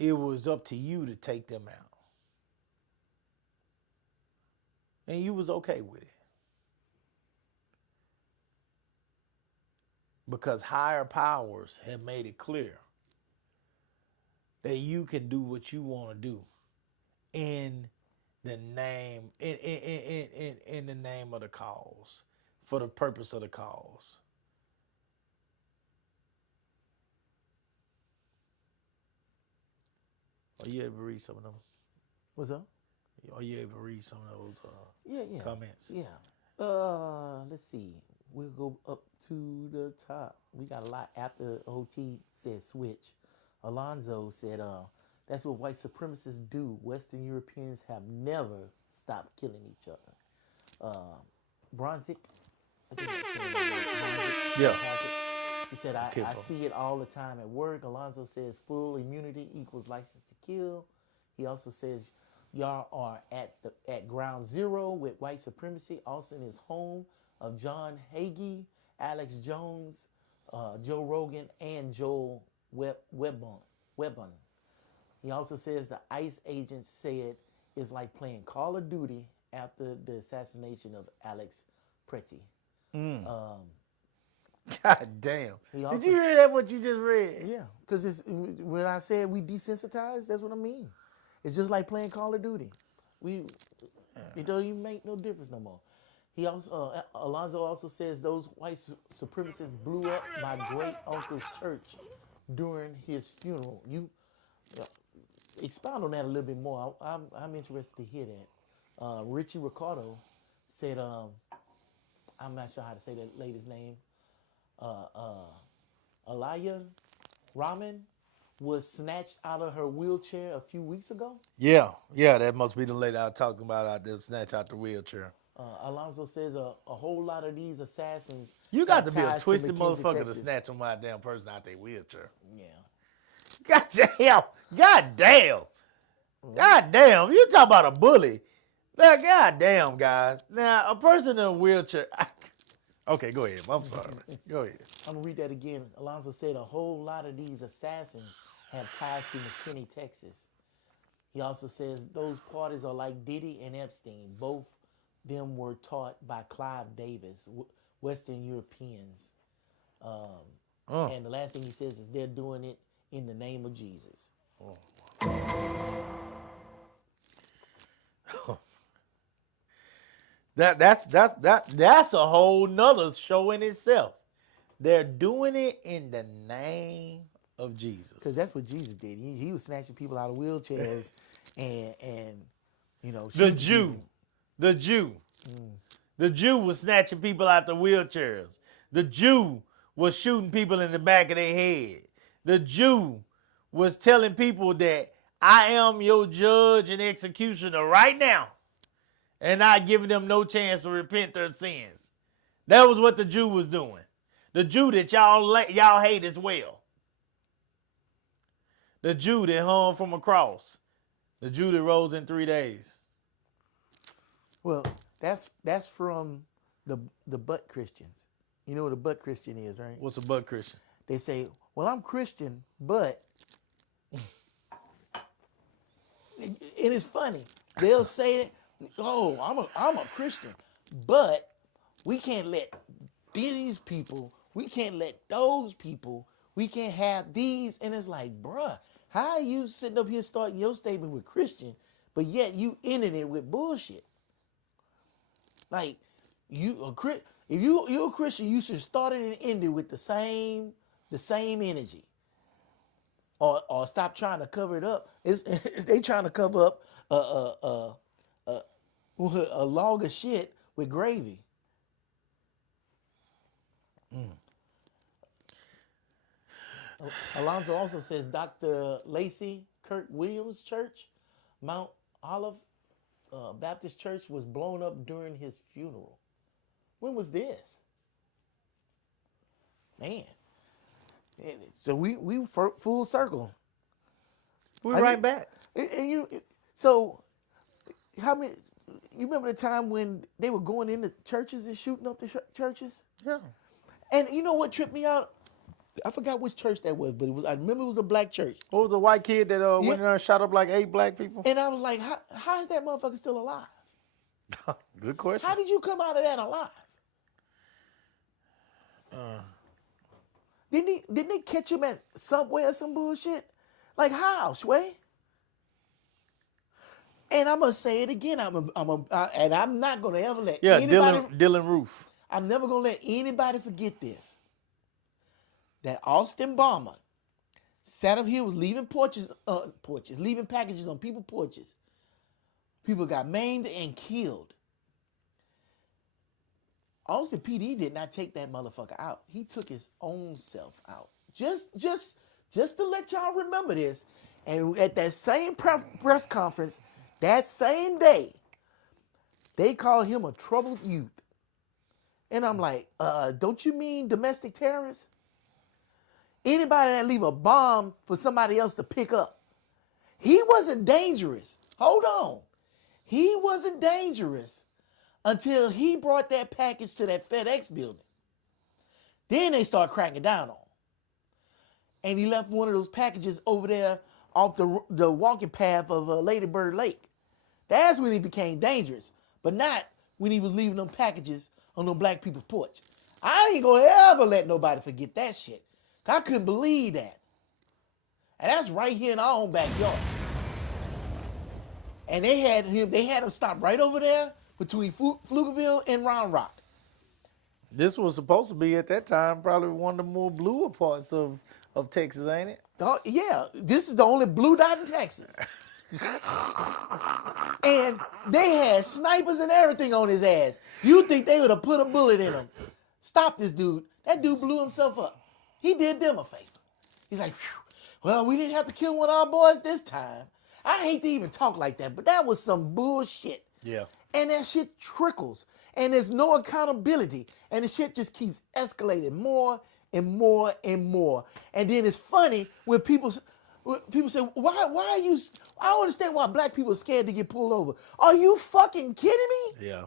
it was up to you to take them out. And you was okay with it. Because higher powers have made it clear that you can do what you want to do in the name in the name of the cause, for the purpose of the cause. Are you able to read some of them? What's up? Are you able to read some of those comments? Yeah. Let's see. We'll go up to the top. We got a lot after OT said switch. Alonzo said, that's what white supremacists do. Western Europeans have never stopped killing each other. Bronzik. Yeah. He said, I see it all the time at work. Alonzo says full immunity equals license to kill. He also says y'all are at ground zero with white supremacy. Austin is home of John Hagee, Alex Jones, Joe Rogan, and Joel Webban. He also says the ICE agents said it's like playing Call of Duty after the assassination of Alex Preddy. God damn. Did you hear that, what you just read? Yeah, because when I said we desensitized, that's what I mean. It's just like playing Call of Duty. It doesn't even make no difference no more. He also, Alonzo also says those white supremacists blew up my great uncle's church during his funeral. You expound on that a little bit more. I'm interested to hear that. Richie Ricardo said, I'm not sure how to say that lady's name. Alaya Rahman was snatched out of her wheelchair a few weeks ago. Yeah, that must be the lady I was talking about out there, snatch out the wheelchair. Alonzo says a whole lot of these assassins. You got to have be a ties twisted McKenzie, motherfucker to Texas. snatch a damn person out their wheelchair. Yeah. God damn. You talk about a bully. Like, God damn, guys. Now, a person in a wheelchair. Okay, go ahead. I'm sorry. Go ahead. I'm gonna read that again. Alonzo said a whole lot of these assassins have ties to McKinney, Texas. He also says those parties are like Diddy and Epstein. Both them were taught by Clive Davis, Western Europeans. And the last thing he says is they're doing it in the name of Jesus. That's a whole nother show in itself. They're doing it in the name of Jesus. Because that's what Jesus did. He was snatching people out of wheelchairs and you know, The shooting Jew. people. The Jew was snatching people out the wheelchairs. The Jew was shooting people in the back of their head. The Jew was telling people that I am your judge and executioner right now, and not giving them no chance to repent their sins. That was what the Jew was doing. The Jew that y'all hate as well. The Jew that hung from a cross. The Jew that rose in 3 days. Well, that's from the butt Christians. You know what a butt Christian is, right? What's a butt Christian? They say, well, I'm Christian, but and it's funny. They'll say that, oh, I'm a Christian, but we can't let these people, we can't let those people, we can't have these. And it's like, bruh, how are you sitting up here starting your statement with Christian, but yet you ending it with bullshit? Like, if you're a Christian, you should start it and end it with the same energy. Or stop trying to cover it up. They trying to cover up a log of shit with gravy. Alonzo also says Dr. Lacey Kirk Williams Church, Mount Olive Baptist Church, was blown up during his funeral. When was this? Man. So we full circle. We're right back. So how many? You remember the time when they were going into churches and shooting up the churches? Yeah. And you know what tripped me out? I forgot which church that was, but I remember it was a black church. What was the white kid that went in there and shot up like 8 black people? And I was like, how is that motherfucker still alive? Good question. How did you come out of that alive? Didn't they catch him at Subway or some bullshit? Like how, Sway? And I'm gonna say it again. And I'm not gonna ever let anybody. Dylan Roof. I'm never gonna let anybody forget this. That Austin Bomber sat up here, was leaving leaving packages on people's porches. People got maimed and killed. Austin PD did not take that motherfucker out. He took his own self out. Just to let y'all remember this. And at that same press conference, that same day, they called him a troubled youth. And I'm like, don't you mean domestic terrorists? Anybody that leave a bomb for somebody else to pick up. He wasn't dangerous. Hold on. He wasn't dangerous until he brought that package to that FedEx building. Then they start cracking down on him. And he left one of those packages over there off the walking path of Lady Bird Lake. That's when he became dangerous, but not when he was leaving them packages on them black people's porch. I ain't gonna ever let nobody forget that shit. I couldn't believe that. And that's right here in our own backyard. And they had him stop right over there between Pflugerville and Round Rock. This was supposed to be at that time probably one of the more bluer parts of Texas, ain't it? Oh, yeah, this is the only blue dot in Texas. And they had snipers and everything on his ass. You think they would have put a bullet in him? Stop this dude. That dude blew himself up. He did them a favor. He's like, well, we didn't have to kill one of our boys this time. I hate to even talk like that, but that was some bullshit. Yeah. And that shit trickles. And there's no accountability. And the shit just keeps escalating more and more and more. And then it's funny when people say, why are you, I don't understand why black people are scared to get pulled over. Are you fucking kidding me? Yeah.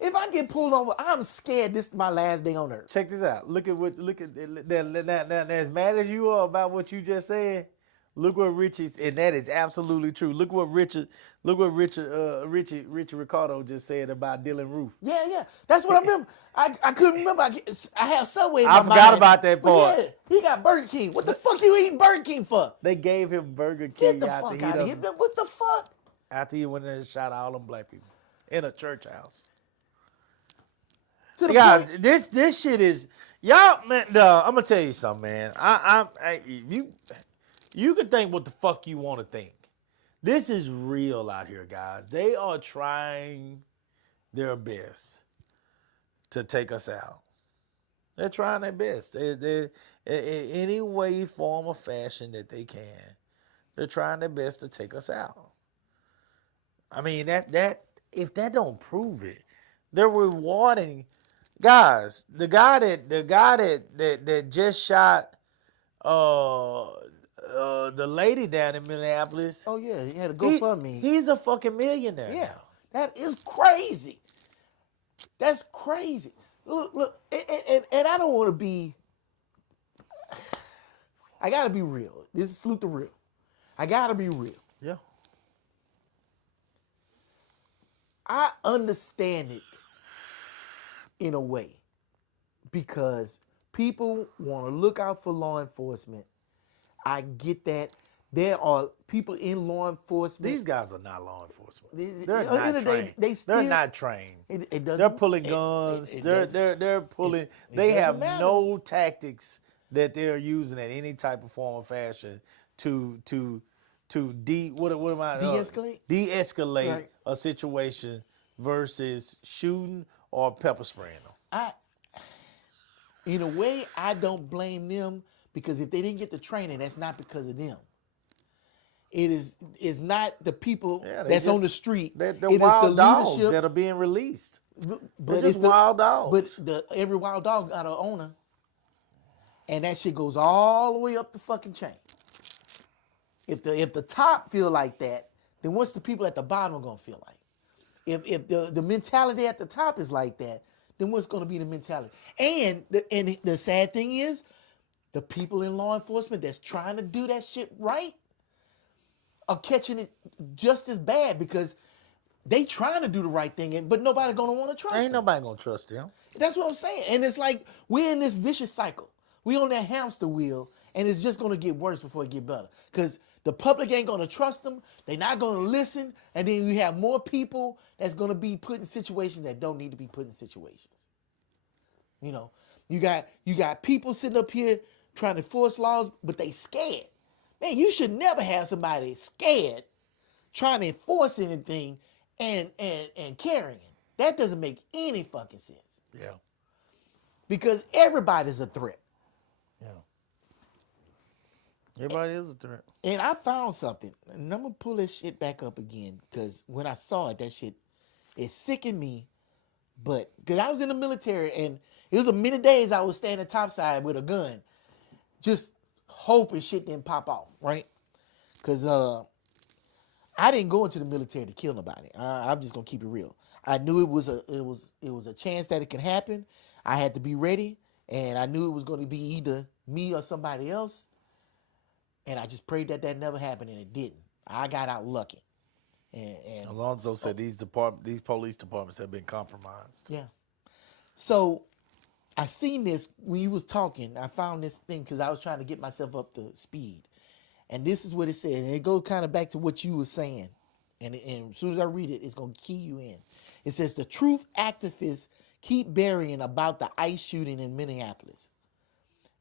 If I get pulled over, I'm scared this is my last day on earth. Check this out. Look at that. As mad as you are about what you just said, look what Richie, and that is absolutely true. Look what Richie Ricardo just said about Dylan Roof. Yeah. That's what I remember. I couldn't remember. I have Subway in my I mind. forgot about that But part. yeah, he got Burger King. What the fuck you eating Burger King for? They gave him Burger Get King the fuck out of here. What the fuck? after he went in and shot all them black people in a church house. To the Guys, point. this shit is y'all, man. I'm gonna tell you something, man. You can think what the fuck you want to think. This is real out here, guys. They are trying their best to take us out. They're trying their best. They in any way, form, or fashion that they can. They're trying their best to take us out. I mean that if that don't prove it, they're rewarding. Guys, the guy that just shot the lady down in Minneapolis. Oh yeah, he had a GoFundMe. He's a fucking millionaire. Yeah, now. that is crazy. That's crazy. Look, and I don't want to be. I gotta be real. This is Salute the Real. I gotta be real. Yeah. I understand it in a way because people want to look out for law enforcement. I get that. There are people in law enforcement. These guys are not law enforcement. They're They're not trained. They're not trained. It doesn't, They're pulling guns. They're pulling. They have doesn't matter. no tactics that they're using in any type of form or fashion to De-escalate? De-escalate Right. a situation versus shooting or pepper spraying them. In a way, I don't blame them because if they didn't get the training, that's not because of them. It's not the people that's on the street. They're It is wild the dogs leadership. that are being released. But They're it's just wild dogs. But every wild dog got an owner, and that shit goes all the way up the fucking chain. If the top feel like that, then what's the people at the bottom gonna feel like? If the mentality at the top is like that, then what's gonna be the mentality? And the sad thing is, the people in law enforcement that's trying to do that shit right are catching it just as bad because they trying to do the right thing, but nobody gonna want to trust Ain't them. nobody gonna trust them. That's what I'm saying. And it's like we're in this vicious cycle. We on that hamster wheel, and it's just gonna get worse before it get better. Because the public ain't gonna trust them. They're not gonna listen, and then you have more people that's gonna be put in situations that don't need to be put in situations. You know, you got people sitting up here trying to enforce laws, but they scared. Man, you should never have somebody scared trying to enforce anything and carrying. That doesn't make any fucking sense. Yeah. Because everybody's a threat. Yeah. Everybody is a threat. And I found something, and I'm gonna pull this shit back up again because when I saw it, that shit, it sickened me. But because I was in the military, and it was a many days I was standing topside with a gun, just hoping shit didn't pop off, right? Because I didn't go into the military to kill nobody. I'm just gonna keep it real. I knew it was a chance that it could happen. I had to be ready, and I knew it was going to be either me or somebody else. And I just prayed that never happened, and it didn't. I got out lucky. And Alonzo said these police departments have been compromised. yeah. So I seen this when you was talking. I found this thing because I was trying to get myself up to speed. And this is what it said. And it goes kind of back to what you were saying. And as soon as I read it, it's going to key you in. It says, the truth activists keep burying about the ICE shooting in Minneapolis.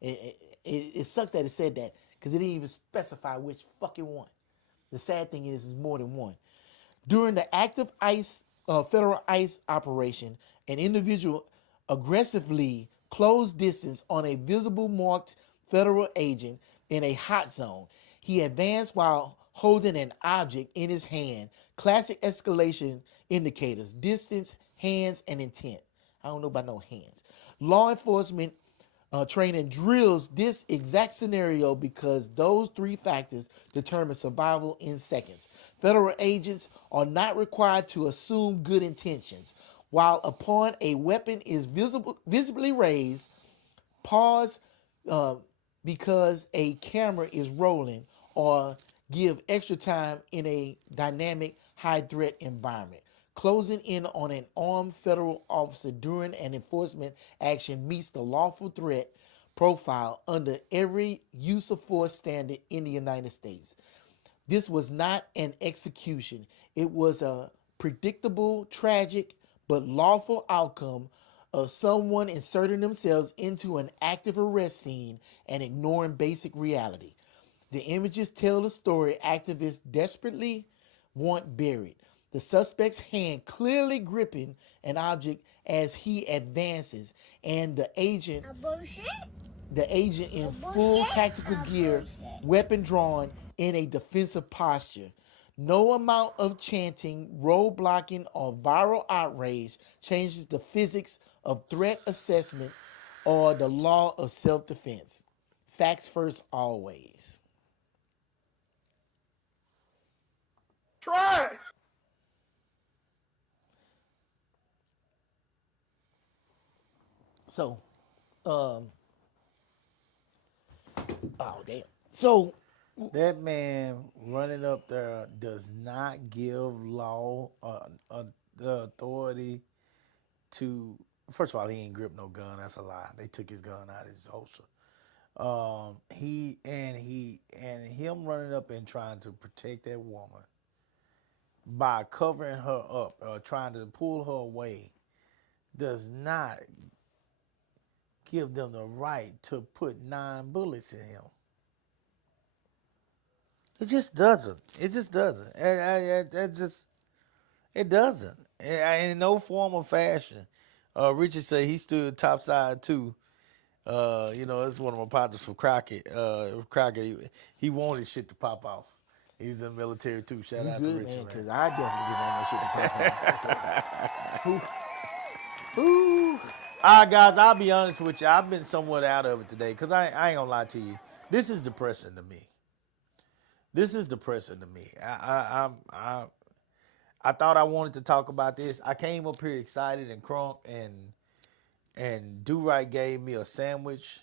It sucks that it said that because it didn't even specify which fucking one. The sad thing is more than one. During the active federal ICE operation, an individual aggressively closed distance on a visible marked federal agent in a hot zone. He advanced while holding an object in his hand. Classic escalation indicators: distance, hands, and intent. I don't know about no hands. Law enforcement training drills this exact scenario because those three factors determine survival in seconds. Federal agents are not required to assume good intentions. While upon a weapon is visibly raised, pause because a camera is rolling, or give extra time in a dynamic, high threat environment. Closing in on an armed federal officer during an enforcement action meets the lawful threat profile under every use of force standard in the United States. This was not an execution. It was a predictable, tragic, but lawful outcome of someone inserting themselves into an active arrest scene and ignoring basic reality. The images tell the story activists desperately want buried. The suspect's hand clearly gripping an object as he advances, and the agent in full tactical gear, weapon drawn, in a defensive posture. No amount of chanting, roadblocking, or viral outrage changes the physics of threat assessment or the law of self-defense. Facts first always. Try. So, oh damn. So That man running up there does not give law the authority to. First of all, he ain't gripped no gun. That's a lie. They took his gun out of his holster. Him running up and trying to protect that woman by covering her up, trying to pull her away, does not give them the right to put 9 bullets in him. It just doesn't. It just doesn't. It doesn't. In no form or fashion. Richard said he stood topside too. It's one of my partners from Crockett. Crockett, he wanted shit to pop off. He's in the military too. Shout you out good, to Richard. man, because I definitely get on that shit to pop. Ooh. All right, guys, I'll be honest with you. I've been somewhat out of it today because I ain't gonna lie to you. This is depressing to me. I thought I wanted to talk about this. I came up here excited and crunk, and Do-Right gave me a sandwich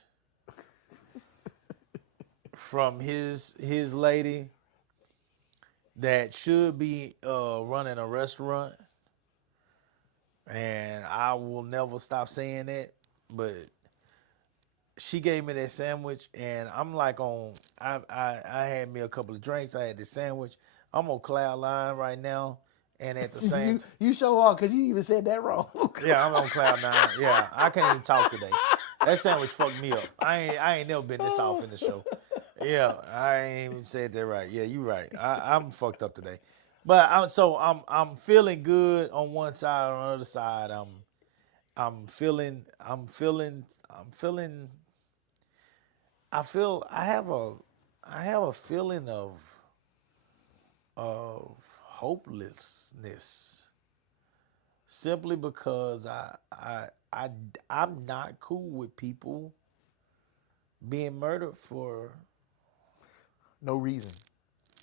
from his lady that should be running a restaurant, and I will never stop saying that. But she gave me that sandwich, and I'm like I had me a couple of drinks. I had this sandwich. I'm on cloud nine right now, and at the same you show off because you even said that wrong. yeah, I'm on cloud nine. Yeah, I can't even talk today. That sandwich fucked me up. I ain't never been this off in the show. Yeah, I ain't even said that right. Yeah, you right. I'm fucked up today. But I'm feeling good on one side. On the other side, I have a feeling of hopelessness, simply because I'm not cool with people being murdered for no reason.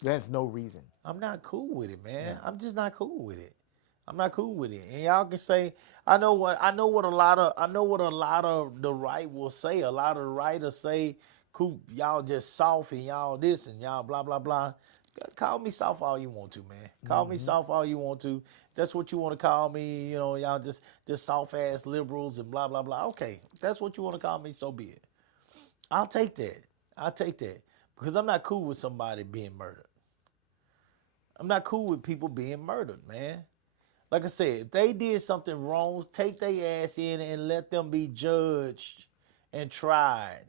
There's no reason. I'm not cool with it, man. Yeah. I'm just not cool with it. I'm not cool with it. And y'all can say, I know what a lot of the right will say. A lot of the writers say, cool, y'all just soft and y'all this and y'all blah blah blah. Call me soft all you want to, man. Call me soft all you want to. That's what you want to call me. Y'all just soft ass liberals and blah blah blah. Okay, if that's what you want to call me, so be it. I'll take that. Because I'm not cool with somebody being murdered. I'm not cool with people being murdered, man. Like I said, if they did something wrong, take their ass in and let them be judged and tried.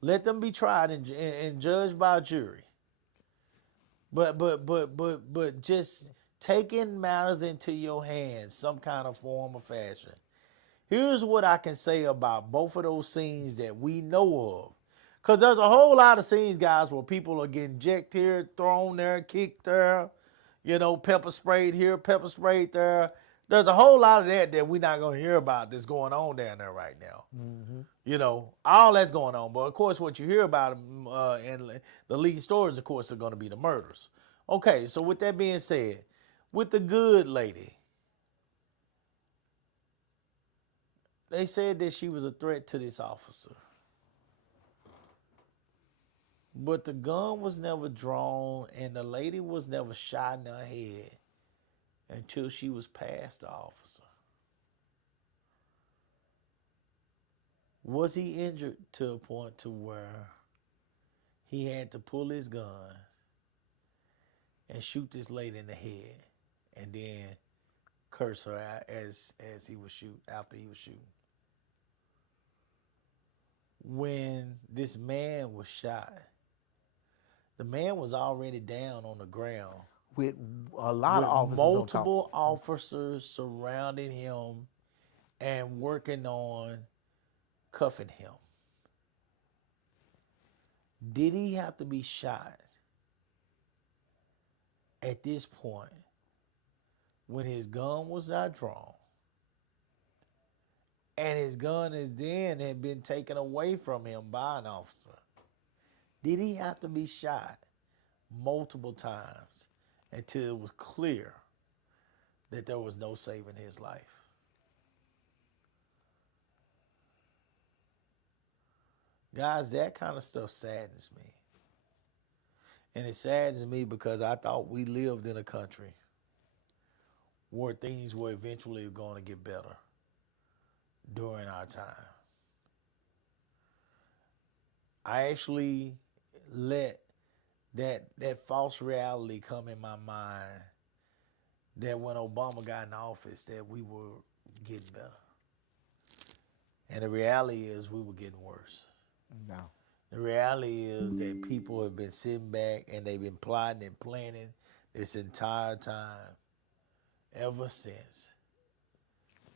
Let them be tried and judged by a jury. But just taking matters into your hands, some kind of form or fashion, Here's what I can say about both of those scenes that we know of. Because there's a whole lot of scenes, guys, where people are getting jacked here, thrown there, kicked there, pepper sprayed here, pepper sprayed there. There's a whole lot of that we're not going to hear about that's going on down there right now. All that's going on. But, of course, what you hear about and the lead stories, of course, are going to be the murders. Okay, so with that being said, with the good lady, they said that she was a threat to this officer. But the gun was never drawn and the lady was never shot in her head until she was past the officer. Was he injured to a point to where he had to pull his gun and shoot this lady in the head and then curse her out as he was after he was shooting? When this man was shot, the man was already down on the ground With a lot with of officers multiple officers surrounding him and working on cuffing him. Did he have to be shot at this point when his gun was not drawn and his gun then had been taken away from him by an officer? Did he have to be shot multiple times until it was clear that there was no saving his life? Guys, that kind of stuff saddens me. And it saddens me because I thought we lived in a country where things were eventually going to get better during our time. I actually let that false reality come in my mind that when Obama got in office that we were getting better. And the reality is we were getting worse. No. The reality is that people have been sitting back and they've been plotting and planning this entire time ever since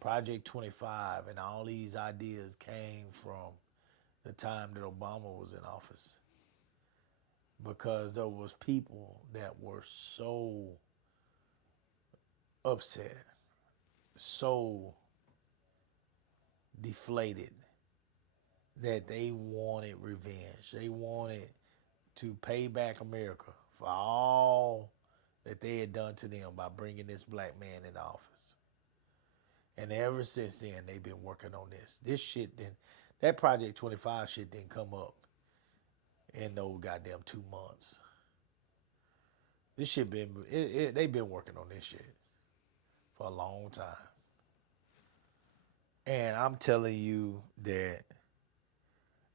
Project 25 and all these ideas came from the time that Obama was in office. Because there was people that were so upset, so deflated, that they wanted revenge. They wanted to pay back America for all that they had done to them by bringing this black man in office. And ever since then, they've been working on this. This shit that Project 25 shit didn't come up in no goddamn 2 months. This shit they've been working on this shit for a long time. And I'm telling you that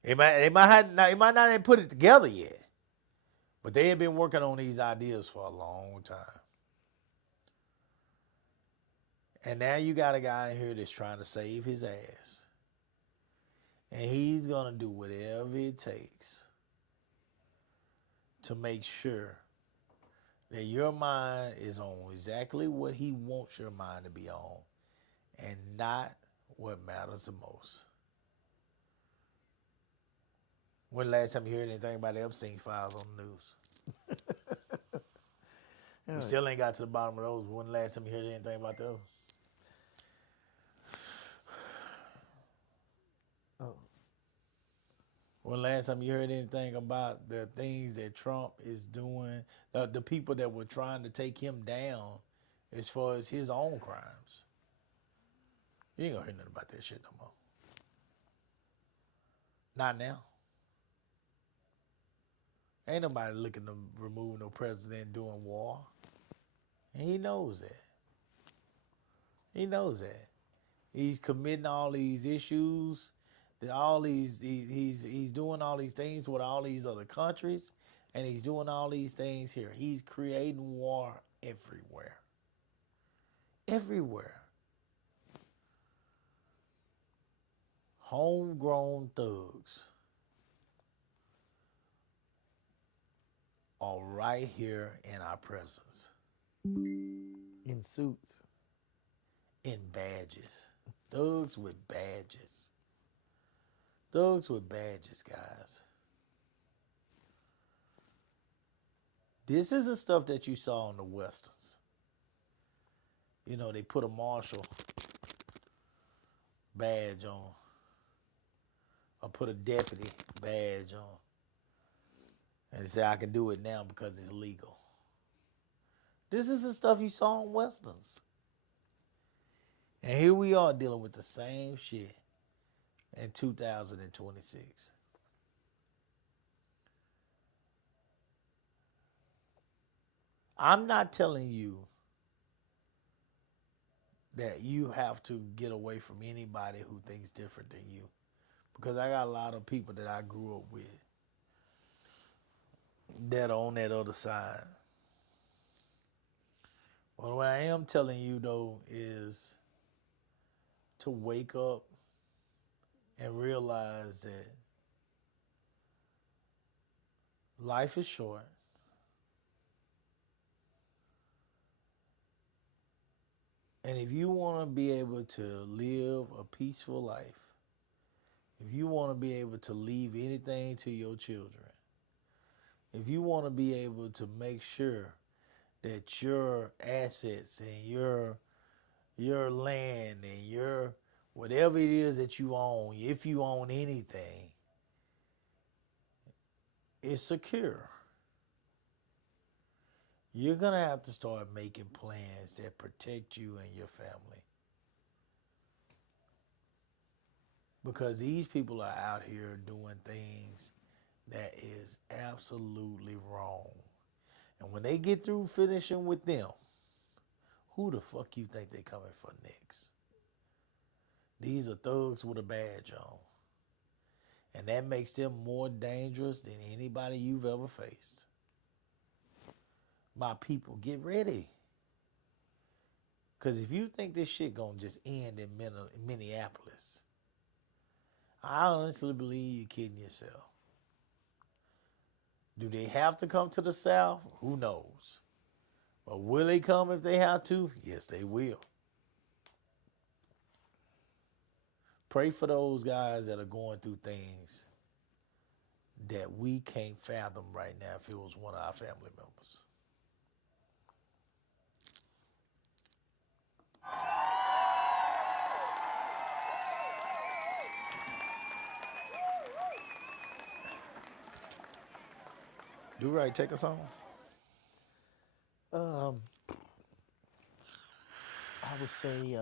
they might not have put it together yet, but they have been working on these ideas for a long time. And now you got a guy in here that's trying to save his ass. And he's going to do whatever it takes to make sure that your mind is on exactly what he wants your mind to be on and not what matters the most. When the last time you heard anything about the Epstein files on the news? We still ain't got to the bottom of those. When the last time you heard anything about those? When last time you heard anything about the things that Trump is doing, the people that were trying to take him down as far as his own crimes? You ain't gonna hear nothing about that shit no more. Not now. Ain't nobody looking to remove no president doing war. And he knows that. He knows that. He's committing all these issues. He's doing all these things with all these other countries, and he's doing all these things here. He's creating war everywhere. Everywhere. Homegrown thugs are right here in our presence. In suits. In badges. Thugs with badges. Thugs with badges, guys. This is the stuff that you saw in the Westerns. You know, they put a marshal badge on, or put a deputy badge on, and say, I can do it now because it's legal. This is the stuff you saw in Westerns. And here we are dealing with the same shit in 2026. I'm not telling you that you have to get away from anybody who thinks different than you, because I got a lot of people that I grew up with that are on that other side. But what I am telling you, though, is to wake up and realize that life is short. And if you want to be able to live a peaceful life, if you want to be able to leave anything to your children, if you want to be able to make sure that your assets and your land and your whatever it is that you own, if you own anything, is secure, you're going to have to start making plans that protect you and your family. Because these people are out here doing things that is absolutely wrong. And when they get through finishing with them, who the fuck you think they coming for next? These are thugs with a badge on. And that makes them more dangerous than anybody you've ever faced. My people, get ready. Because if you think this shit gonna just end in Minneapolis, I honestly believe you're kidding yourself. Do they have to come to the South? Who knows? But will they come if they have to? Yes, they will. Pray for those guys that are going through things that we can't fathom right now if it was one of our family members. Do right, take us home. I would say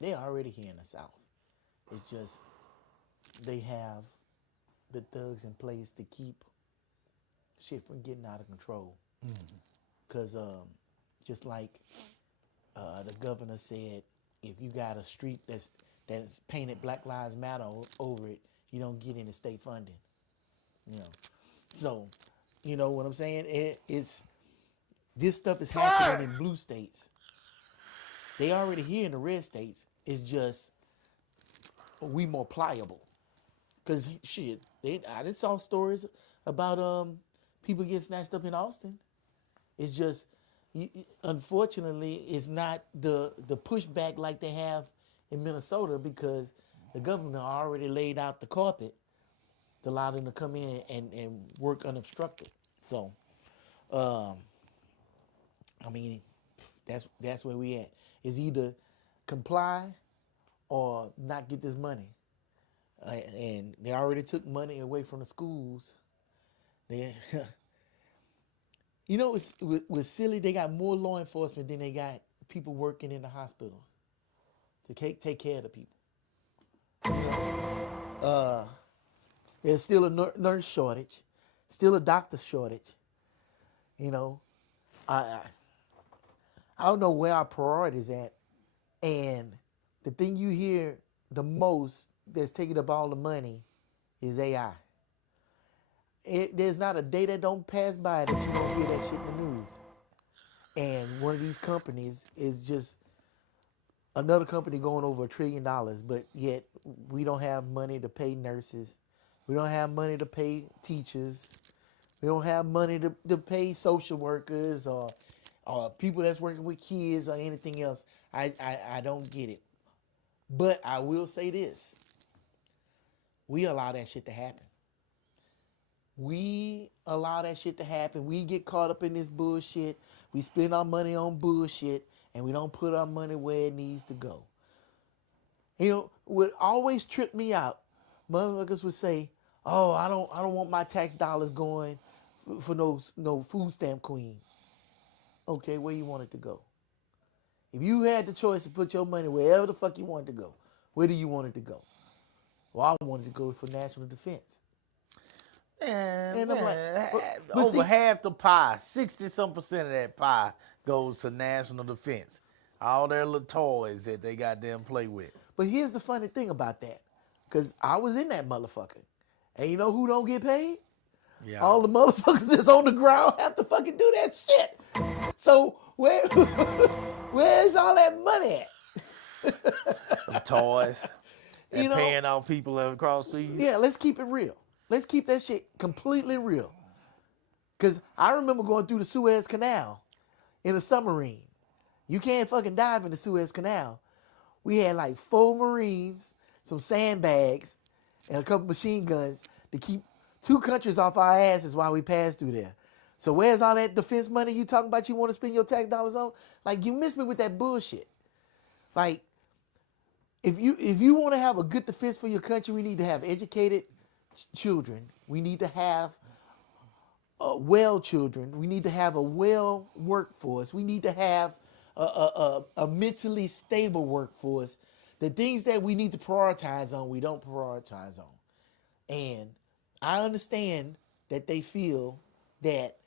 they're already here in the South. It's just they have the thugs in place to keep shit from getting out of control. Because just like the governor said, if you got a street that's painted Black Lives Matter over it, you don't get any state funding. You know, so you know what I'm saying? It's this stuff is happening in blue states. They already here in the red states. It's just we more pliable. Cause shit, I just saw stories about people getting snatched up in Austin. It's just, unfortunately, it's not the pushback like they have in Minnesota, because the governor already laid out the carpet to allow them to come in and work unobstructed. So, I mean, that's where we at. It's either comply or not get this money. And they already took money away from the schools. They, you know, with Silly, they got more law enforcement than they got people working in the hospitals to take care of the people. There's still a nurse shortage, still a doctor shortage. You know, I don't know where our priorities at. And the thing you hear the most that's taking up all the money is AI. There's not a day that don't pass by that you don't hear that shit in the news. And one of these companies is just another company going over $1 trillion, but yet we don't have money to pay nurses. We don't have money to pay teachers. We don't have money to pay social workers or people that's working with kids or anything else. I don't get it. But I will say this. We allow that shit to happen. We allow that shit to happen. We get caught up in this bullshit. We spend our money on bullshit, and we don't put our money where it needs to go. You know, what always tripped me out, motherfuckers would say, "Oh, I don't want my tax dollars going for no food stamp queen." Okay, where you want it to go? If you had the choice to put your money wherever the fuck you want it to go, where do you want it to go? Well, I wanted to go for national defense. And I'm like, but over see- half the pie, 60-some% of that pie goes to national defense. All their little toys that they got them play with. But here's the funny thing about that, because I was in that motherfucker, and you know who don't get paid? Yeah. All the motherfuckers that's on the ground have to fucking do that shit. So where's all that money at? Them toys. And You know- paying off people across seas. Yeah, let's keep it real. Let's keep that shit completely real. Because I remember going through the Suez Canal in a submarine. You can't fucking dive in the Suez Canal. We had like 4 Marines, some sandbags, and a couple machine guns to keep 2 countries off our asses while we passed through there. So where's all that defense money you talking about you want to spend your tax dollars on? Like, you miss me with that bullshit. Like, if you want to have a good defense for your country, we need to have educated children. We need to have well children. We need to have a well workforce. We need to have a mentally stable workforce. The things that we need to prioritize on, we don't prioritize on. And I understand that they feel that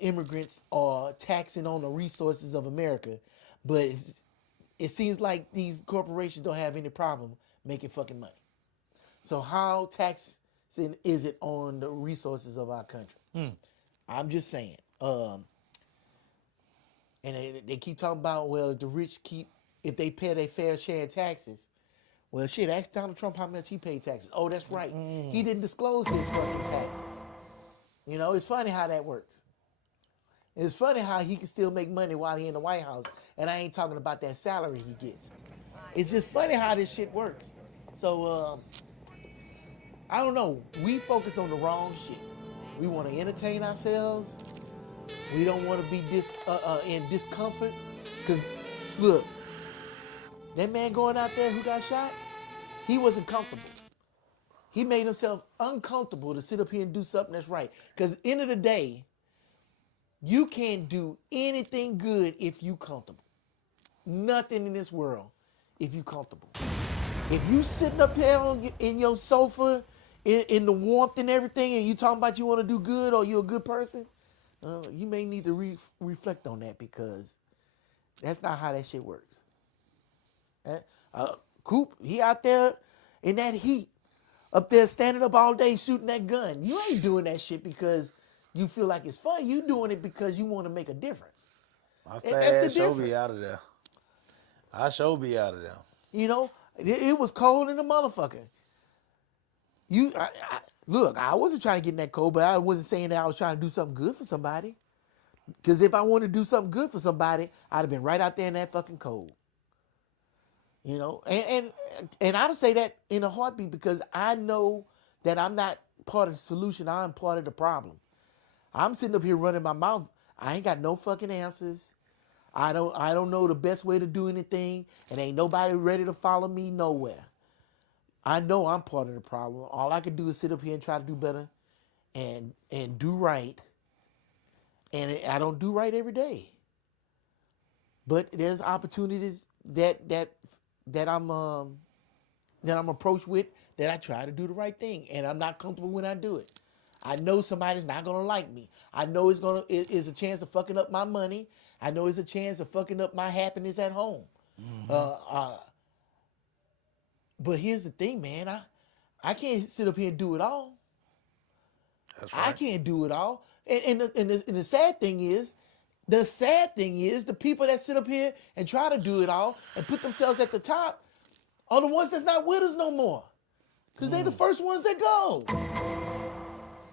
immigrants are taxing on the resources of America, but it seems like these corporations don't have any problem making fucking money. So how taxing is it on the resources of our country? I'm just saying. And they keep talking about, well, if the rich if they pay their fair share of taxes, well, shit, ask Donald Trump how much he paid taxes. Oh, that's right. He didn't disclose his fucking taxes. You know, it's funny how that works. It's funny how he can still make money while he in the White House, and I ain't talking about that salary he gets. It's just funny how this shit works. So, I don't know. We focus on the wrong shit. We want to entertain ourselves. We don't want to be in discomfort. Because, look, that man going out there who got shot, he wasn't comfortable. He made himself uncomfortable to sit up here and do something that's right. Because end of the day, you can't do anything good if you comfortable. Nothing in this world if you comfortable. If you sitting up there in your sofa, in the warmth and everything, and you talking about you want to do good or you're a good person, you may need to reflect on that, because that's not how that shit works. Coop, he out there in that heat, up there standing up all day shooting that gun. You ain't doing that shit because you feel like it's fun. You doing it because you want to make a difference. My And that's the fast show be difference. out of there. I show be out of there. You know, it was cold in the motherfucker. Look, I wasn't trying to get in that cold, but I wasn't saying that I was trying to do something good for somebody. Because if I wanted to do something good for somebody, I'd have been right out there in that fucking cold. You know, and I would say that in a heartbeat, because I know that I'm not part of the solution. I'm part of the problem. I'm sitting up here running my mouth. I ain't got no fucking answers. I don't know the best way to do anything, and ain't nobody ready to follow me nowhere. I know I'm part of the problem. All I can do is sit up here and try to do better and do right. And I don't do right every day. But there's opportunities that I'm approached with, that I try to do the right thing, and I'm not comfortable when I do it. I know somebody's not gonna like me. I know it's a chance of fucking up my money. I know it's a chance of fucking up my happiness at home. But here's the thing, man. I can't sit up here and do it all. That's right. I can't do it all. And the sad thing is, the people that sit up here and try to do it all and put themselves at the top are the ones that's not with us no more. Because they're the first ones that go.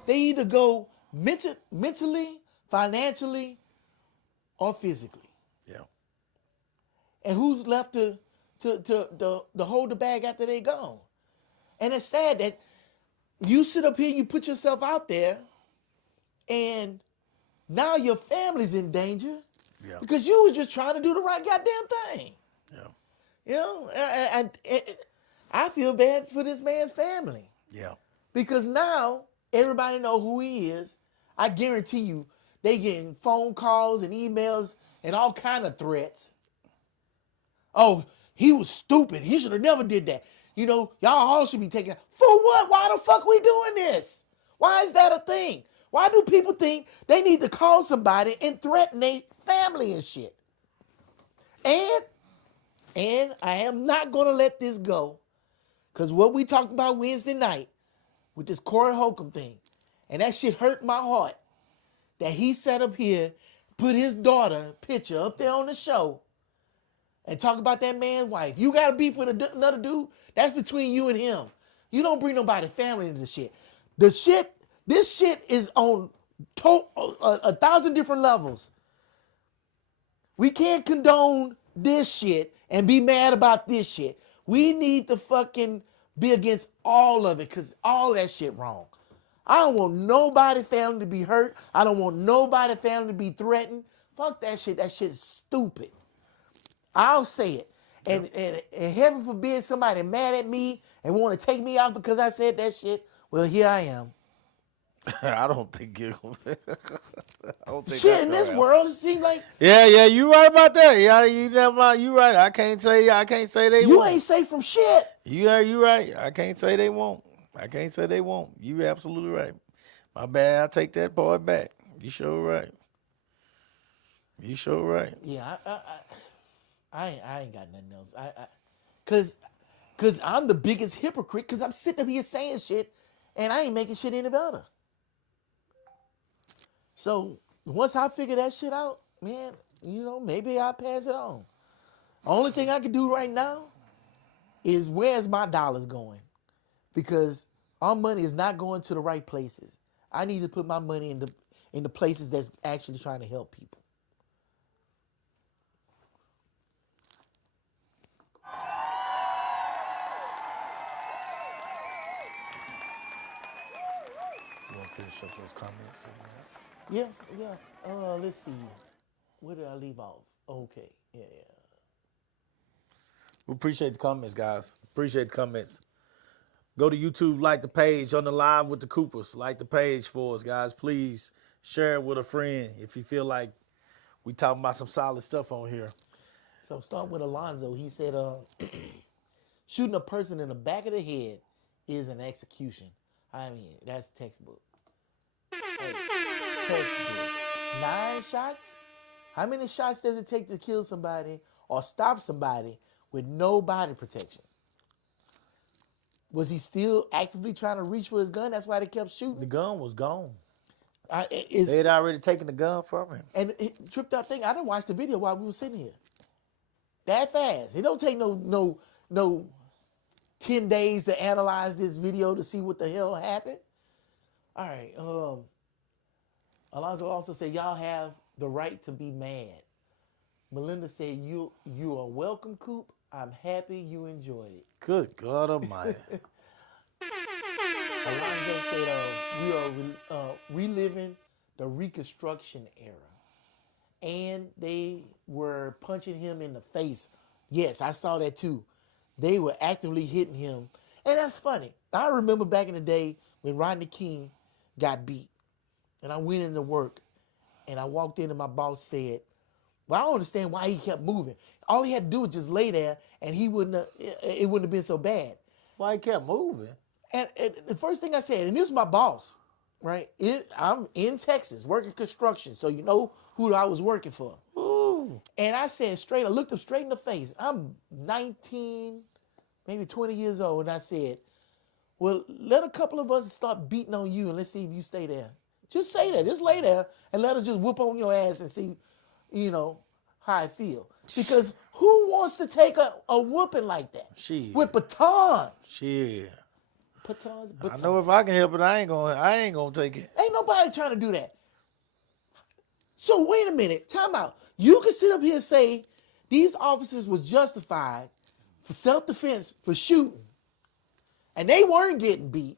They either go mentally, financially, or physically. Yeah. And who's left to to hold the bag after they gone. And it's sad that you sit up here, you put yourself out there, and now your family's in danger Yeah. because you was just trying to do the right goddamn thing. Yeah. You know, I feel bad for this man's family Yeah. because now everybody know who he is. I guarantee you, they getting phone calls and emails and all kind of threats. Oh, he was stupid. He should have never did that. You know, y'all all should be taking that. For what? Why the fuck we doing this? Why is that a thing? Why do people think they need to call somebody and threaten their family and shit? And I am not going to let this go because what we talked about Wednesday night with this Corey Holcomb thing, and that shit hurt my heart that he sat up here, put his daughter picture up there on the show and talk about that man's wife. You got a beef with another dude, that's between you and him. You don't bring nobody family into this shit. This shit is on 1,000 different levels. We can't condone this shit and be mad about this shit. We need to fucking be against all of it because all that shit wrong. I don't want nobody family to be hurt. I don't want nobody family to be threatened. Fuck that shit. That shit is stupid. I'll say it. And heaven forbid somebody mad at me and want to take me out because I said that shit. Well, here I am. I don't think you. I don't think Shit, that's in this gonna world, it seems like Yeah, you right about that. Yeah, you right. I can't say they you won't. ain't safe from shit. You right. I can't say they won't. You absolutely right. My bad. I take that part back. You sure right. Yeah, I ain't got nothing else. Cause I'm the biggest hypocrite because I'm sitting up here saying shit and I ain't making shit any better. So once I figure that shit out, man, you know, maybe I'll pass it on. Only thing I can do right now is where's my dollars going? Because our money is not going to the right places. I need to put my money in the places that's actually trying to help people. You want to finish up those comments? Yeah. Let's see. Where did I leave off? Okay. Yeah. We appreciate the comments, guys. Appreciate the comments. Go to YouTube, like the page on the Live with the Coopers. Like the page for us, guys. Please share it with a friend if you feel like we talking about some solid stuff on here. So starting with Alonzo, he said, shooting a person in the back of the head is an execution. I mean, that's textbook. Textbook. 9 shots? How many shots does it take to kill somebody or stop somebody with no body protection? Was he still actively trying to reach for his gun? That's why they kept shooting. The gun was gone. They They had already taken the gun from him. And it tripped out thing. I didn't watch the video while we were sitting here. That fast. It don't take no 10 days to analyze this video to see what the hell happened. All right. Alonzo also said, y'all have the right to be mad. Melinda said, you are welcome, Coop. I'm happy you enjoyed it. Good God Almighty. Alonzo said, we are reliving the Reconstruction era. And they were punching him in the face. Yes, I saw that too. They were actively hitting him. And that's funny. I remember back in the day when Rodney King got beat. And I went into work. And I walked in and my boss said, well, I don't understand why he kept moving. All he had to do was just lay there and it wouldn't have been so bad. Why he kept moving? And the first thing I said, and this is my boss, right? I'm in Texas working construction, so you know who I was working for. Ooh. And I said I looked him straight in the face. I'm 19, maybe 20 years old, and I said, well, let a couple of us start beating on you and let's see if you stay there. Just stay there. Just lay there and let us just whoop on your ass and see, how I feel. Because who wants to take a whooping like that? Shit. With batons. Shit. Batons. I know if I can help it, I ain't gonna take it. Ain't nobody trying to do that. So wait a minute, time out. You can sit up here and say these officers was justified for self-defense for shooting, and they weren't getting beat,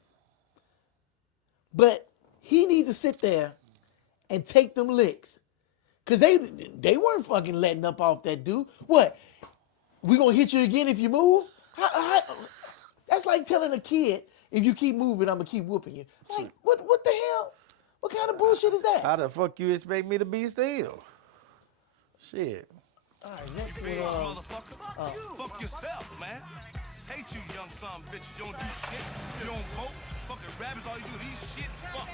but he needs to sit there and take them licks. Because they weren't fucking letting up off that dude. What? We gonna hit you again if you move? That's like telling a kid, if you keep moving, I'm gonna keep whooping you. Like, what the hell? What kind of bullshit is that? How the fuck you expect me to be still? Shit. All right, next Bitch, one. motherfucker. Fuck yourself, man. Hate you, young son of a bitch. You don't do shit. You don't vote. Fucking rappers, all you do is eat shit. Fuck.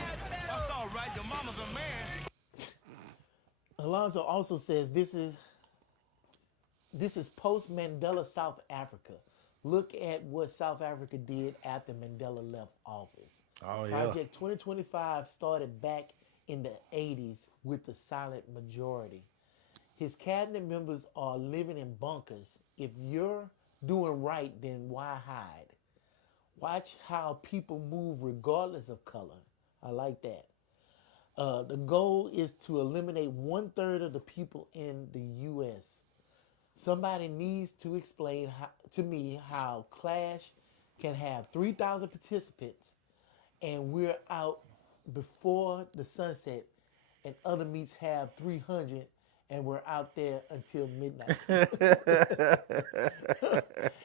That's all right. Your mama's a man. Alonzo also says this is post-Mandela South Africa. Look at what South Africa did after Mandela left office. Oh, yeah. Project 2025 started back in the 80s with the silent majority. His cabinet members are living in bunkers. If you're doing right, then why hide? Watch how people move regardless of color. I like that. The goal is to eliminate 1/3 of the people in the U.S. Somebody needs to explain to me how Clash can have 3,000 participants and we're out before the sunset, and other meets have 300 and we're out there until midnight.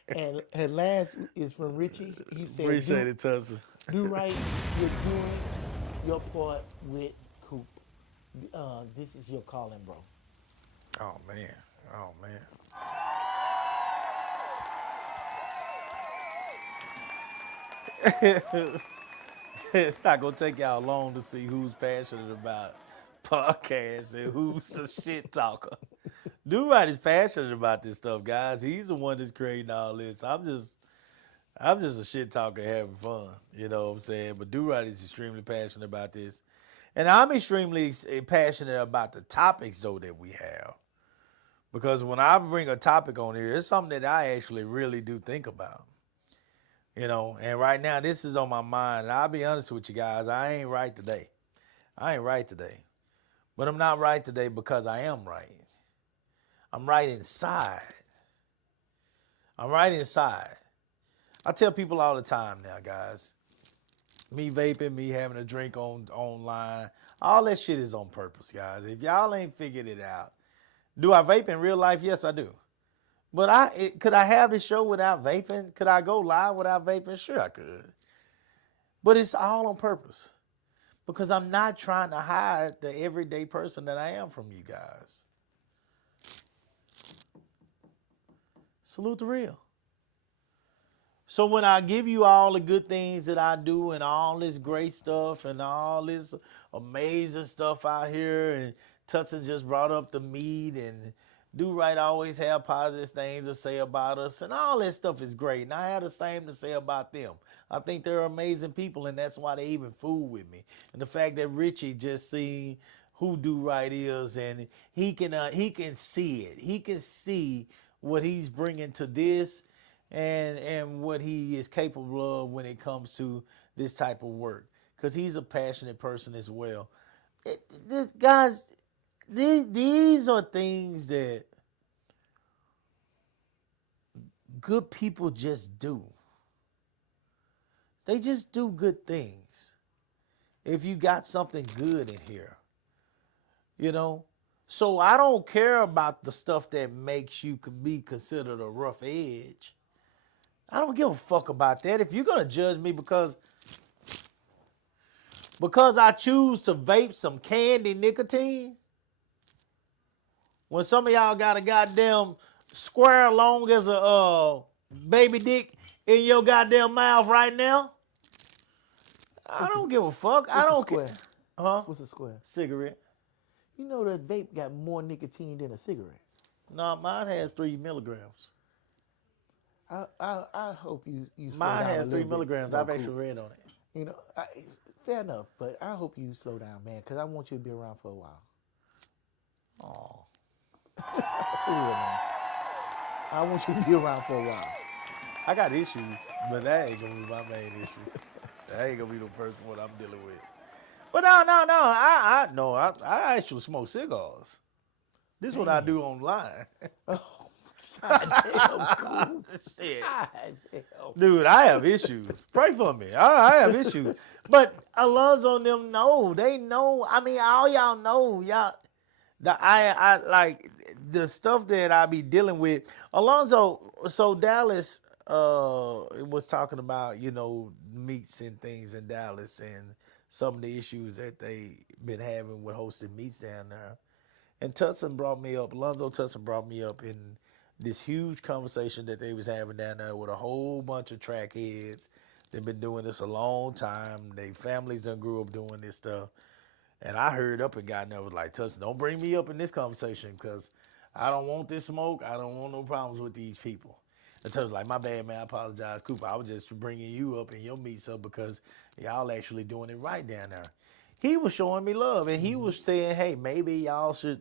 and last is from Richie. He said, Appreciate it, Tussle. do right, you're doing your part with Coop. This is your calling, bro. Oh, man. Oh, man. It's not going to take y'all long to see who's passionate about podcasts and who's a shit talker. Do-Right is passionate about this stuff, guys. He's the one that's creating all this. I'm just a shit talker having fun. You know what I'm saying? But Do-Right is extremely passionate about this. And I'm extremely passionate about the topics, though, that we have. Because when I bring a topic on here, it's something that I actually really do think about. You know, and right now this is on my mind. And I'll be honest with you guys, I ain't right today. But I'm not right today because I am right. I'm right inside. I tell people all the time now, guys. Me vaping, me having a drink online, all that shit is on purpose, guys. If y'all ain't figured it out. Do I vape in real life? Yes, I do. But could I have this show without vaping? Could I go live without vaping? Sure, I could. But it's all on purpose. Because I'm not trying to hide the everyday person that I am from you guys. Salute the real. So when I give you all the good things that I do and all this great stuff and all this amazing stuff out here, and Tutson just brought up the meat, and Do-Right always have positive things to say about us, and all that stuff is great. And I have the same to say about them. I think they're amazing people, and that's why they even fool with me. And the fact that Richie just seen who Do-Right is, and he can see it. He can see what he's bringing to this, and what he is capable of when it comes to this type of work. Because he's a passionate person as well. Guys, these are things that good people just do. They just do good things. If you got something good in here, you know. So I don't care about the stuff that makes you be considered a rough edge. I don't give a fuck about that. If you're gonna judge me because I choose to vape some candy nicotine, when some of y'all got a goddamn square long as a baby dick in your goddamn mouth right now, I don't give a fuck. I don't care. Huh? What's a square? Cigarette. You know that vape got more nicotine than a cigarette. No, mine has 3 milligrams. I hope you slow Mine down has a 3 little bit. milligrams. No, I've cool. actually read on it. You know, fair enough, but I hope you slow down, man, because I want you to be around for a while. Oh. For real, man. I want you to be around for a while. I got issues, but that ain't gonna be my main issue. That ain't gonna be the first one I'm dealing with. But no. I actually smoke cigars. This is what I do online. Oh, Goddamn cool. Shit. Goddamn. Dude, I have issues. Pray for me. I have issues. But Alonzo and them know. They know. I mean, all y'all know. I like the stuff that I be dealing with. Alonzo, so Dallas was talking about, meets and things in Dallas and some of the issues that they been having with hosting meets down there. And Tutson brought me up, Alonzo Tutson brought me up in this huge conversation that they was having down there with a whole bunch of track heads. They've been doing this a long time. Their families done grew up doing this stuff. And I heard up and got there was like, Tutson, don't bring me up in this conversation because I don't want this smoke. I don't want no problems with these people. And Tutson was like, my bad, man. I apologize, Cooper. I was just bringing you up in your meets up because y'all actually doing it right down there. He was showing me love, and he was saying, hey, maybe y'all should.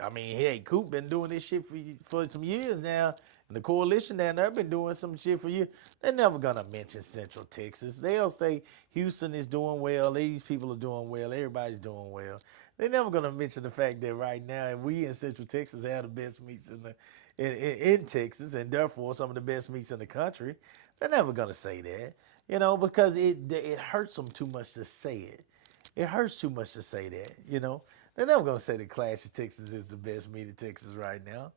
I mean, hey, Coop been doing this shit for some years now, and the coalition down there been doing some shit for years. They're never gonna mention Central Texas. They'll say Houston is doing well, these people are doing well, everybody's doing well. They're never gonna mention the fact that right now we in Central Texas have the best meats in Texas, and therefore some of the best meats in the country. They're never gonna say that, because it hurts them too much to say it. It hurts too much to say that, They're never going to say that Clash of Texas is the best meat in Texas right now.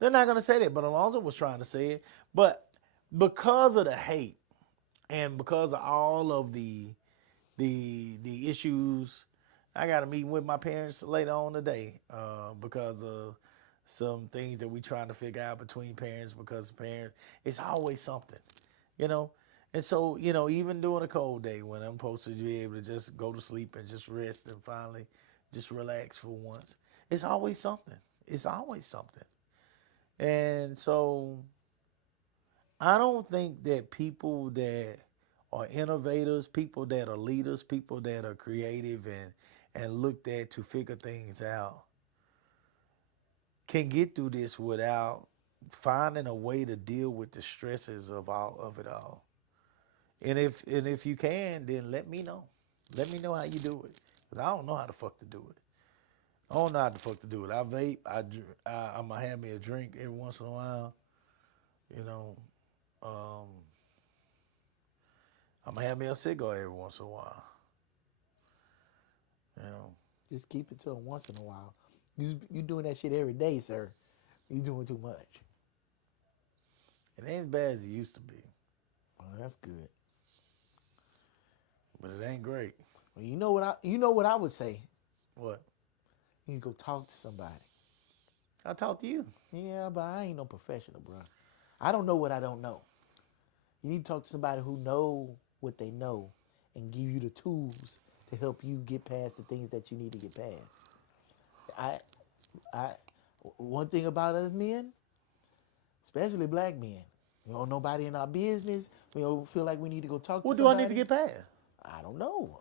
They're not going to say that, but Alonzo was trying to say it. But because of the hate and because of all of the issues, I got a meeting with my parents later on today because of some things that we trying to figure out between parents because parents, it's always something, And so, even during a cold day when I'm supposed to be able to just go to sleep and just rest and finally just relax for once, it's always something. It's always something. And so I don't think that people that are innovators, people that are leaders, people that are creative and looked at to figure things out can get through this without finding a way to deal with the stresses of it all. And if you can, then let me know. Let me know how you do it. Because I don't know how the fuck to do it. I don't know how the fuck to do it. I vape. I'm going to have me a drink every once in a while. I'm going to have me a cigar every once in a while. Just keep it to it once in a while. You doing that shit every day, sir. You doing too much. It ain't as bad as it used to be. Well, that's good. But it ain't great. Well, you know what I would say? What? You need to go talk to somebody. I talk to you. Yeah, but I ain't no professional, bro. I don't know what I don't know. You need to talk to somebody who know what they know and give you the tools to help you get past the things that you need to get past. One thing about us men, especially black men, we don't know nobody in our business. We don't feel like we need to go talk to somebody. What do I need to get past? I don't know,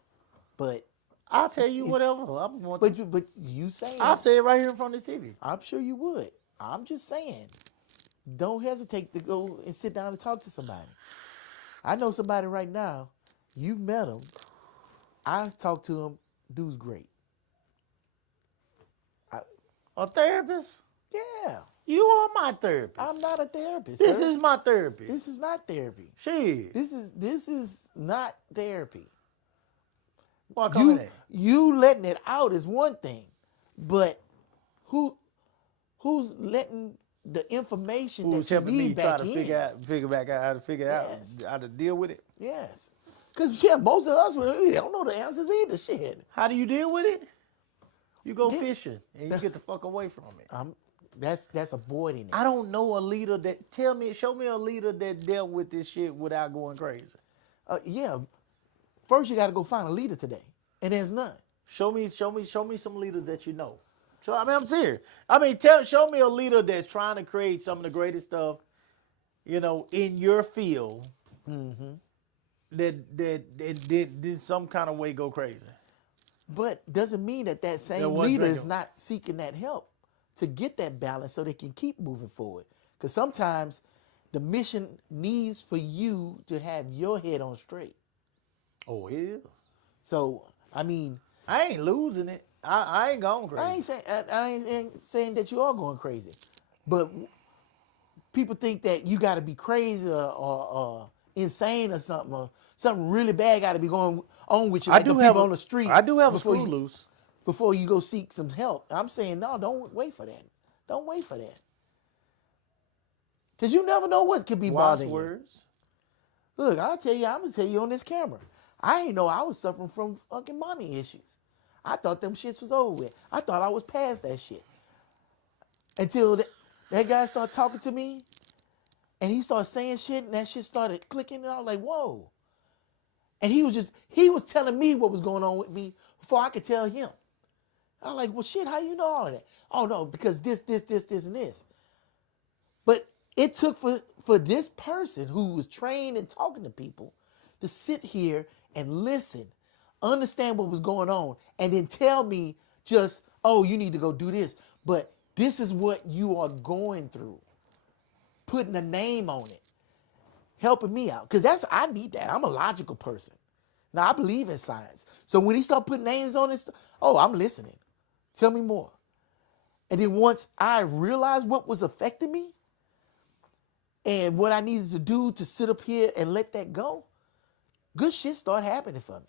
but I'll tell you whatever. But you saying I'll say it right here in front of the TV. I'm sure you would. I'm just saying, don't hesitate to go and sit down and talk to somebody. I know somebody right now. You've met him. I talked to him. Dude's great. A therapist? Yeah. You are my therapist. I'm not a therapist. This sir. is my therapist. This is not therapy. Shit. This is not therapy. Why come in? You letting it out is one thing, but who's letting the information Who's that you helping need me back try to in? figure back out how to figure Yes. out how to deal with it? Yes. Because most of us, we don't know the answers either. Shit. How do you deal with it? You go Yeah. fishing and you get the fuck away from it. That's avoiding it. I don't know a leader that show me a leader that dealt with this shit without going crazy. Yeah. First, you got to go find a leader today, and there's none. Show me some leaders that you know. So I'm serious. Show me a leader that's trying to create some of the greatest stuff, in your field. Mm-hmm. That did some kind of way go crazy. But doesn't mean that same one leader is drinking. not seeking that help to get that balance so they can keep moving forward. Because sometimes the mission needs for you to have your head on straight. Oh, it is. So, I ain't losing it. I ain't going crazy. I ain't saying that you are going crazy, but people think that you got to be crazy or insane or something really bad got to be going on with you. Like the people on the street. I do have a before screw you- loose. before you go seek some help. I'm saying, no, don't wait for that. Don't wait for that. Because you never know what could be Wise bothering you. words. Look, I'm going to tell you on this camera. I ain't know I was suffering from fucking mommy issues. I thought them shits was over with. I thought I was past that shit. Until that guy started talking to me, and he started saying shit, and that shit started clicking, and I was like, whoa. And he was telling me what was going on with me before I could tell him. I was like, well, shit, how you know all of that? Oh, no, because this, and this. But it took for this person who was trained in talking to people to sit here and listen, understand what was going on, and then tell me just, oh, you need to go do this. But this is what you are going through. Putting a name on it. Helping me out. Because I need that. I'm a logical person. Now, I believe in science. So when he started putting names on it, oh, I'm listening. Tell me more. And then once I realized what was affecting me and what I needed to do to sit up here and let that go, good shit started happening for me.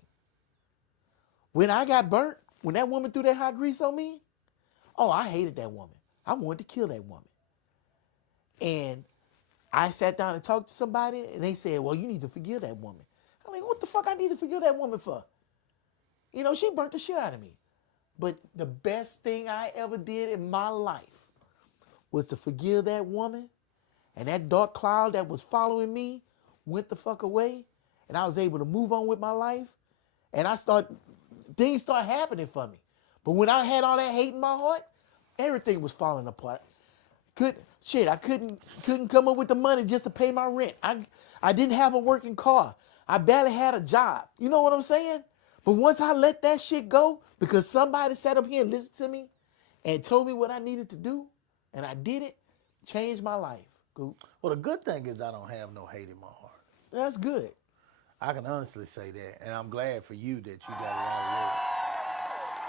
When I got burnt, when that woman threw that hot grease on me, oh, I hated that woman. I wanted to kill that woman. And I sat down and talked to somebody, and they said, well, you need to forgive that woman. I'm like, what the fuck I need to forgive that woman for? You know, she burnt the shit out of me. But the best thing I ever did in my life was to forgive that woman, and that dark cloud that was following me went the fuck away, and I was able to move on with my life, and things started happening for me. But when I had all that hate in my heart, everything was falling apart. I couldn't come up with the money just to pay my rent. I didn't have a working car. I barely had a job. You know what I'm saying? But once I let that shit go, because somebody sat up here and listened to me and told me what I needed to do, and I did it, changed my life. Coop. Well, the good thing is I don't have no hate in my heart. That's good. I can honestly say that, and I'm glad for you that you got it out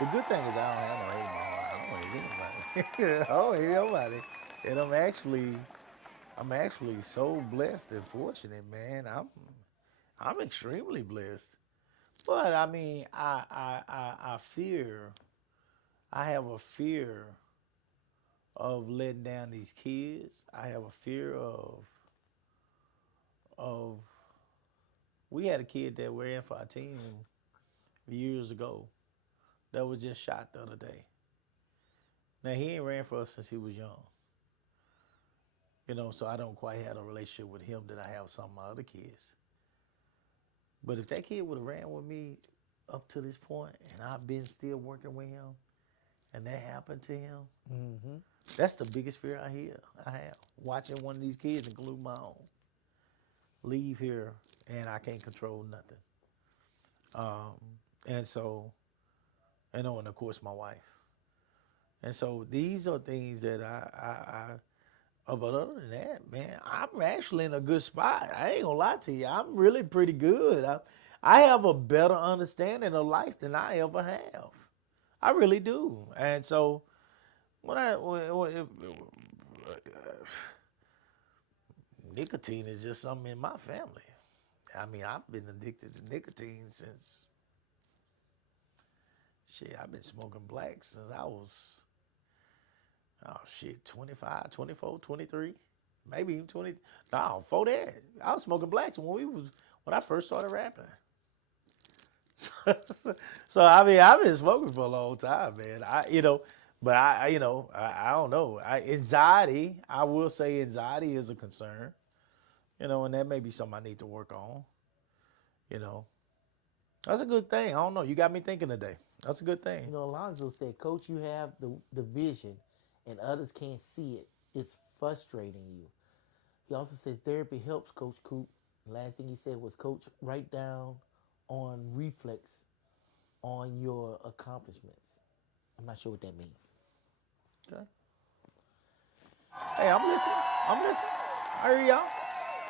of the good thing is I don't have no hate in my heart. I don't hate anybody. I don't hate nobody. And I'm actually so blessed and fortunate, man. I'm extremely blessed. But I mean, I have a fear of letting down these kids. I have a fear of we had a kid that ran for our team years ago that was just shot the other day. Now, he ain't ran for us since he was young. You know, so I don't quite have a relationship with him that I have with some of my other kids. But if that kid would have ran with me up to this point and I've been still working with him and that happened to him, that's the biggest fear I have. Watching one of these kids, including my own, leave here and I can't control nothing. And so, and of course my wife. And so these are things that but other than that, man, I'm actually in a good spot. I ain't gonna lie to you. I'm really pretty good. I have a better understanding of life than I ever have. I really do. And so nicotine is just something in my family. I mean, I've been addicted to nicotine since, I've been smoking black since I was, 25, 24, 23, maybe even 20. No, before that, I was smoking blacks when I first started rapping. So I mean, I've been smoking for a long time, man. I don't know. Anxiety, I will say anxiety is a concern, and that may be something I need to work on, That's a good thing. I don't know. You got me thinking today. That's a good thing. You know, Alonzo said, Coach, you have the vision and others can't see it. It's frustrating you. He also says therapy helps, Coach Coop. Last thing he said was, Coach, write down on reflex on your accomplishments. I'm not sure what that means. Okay. Hey, I'm listening. I hear y'all.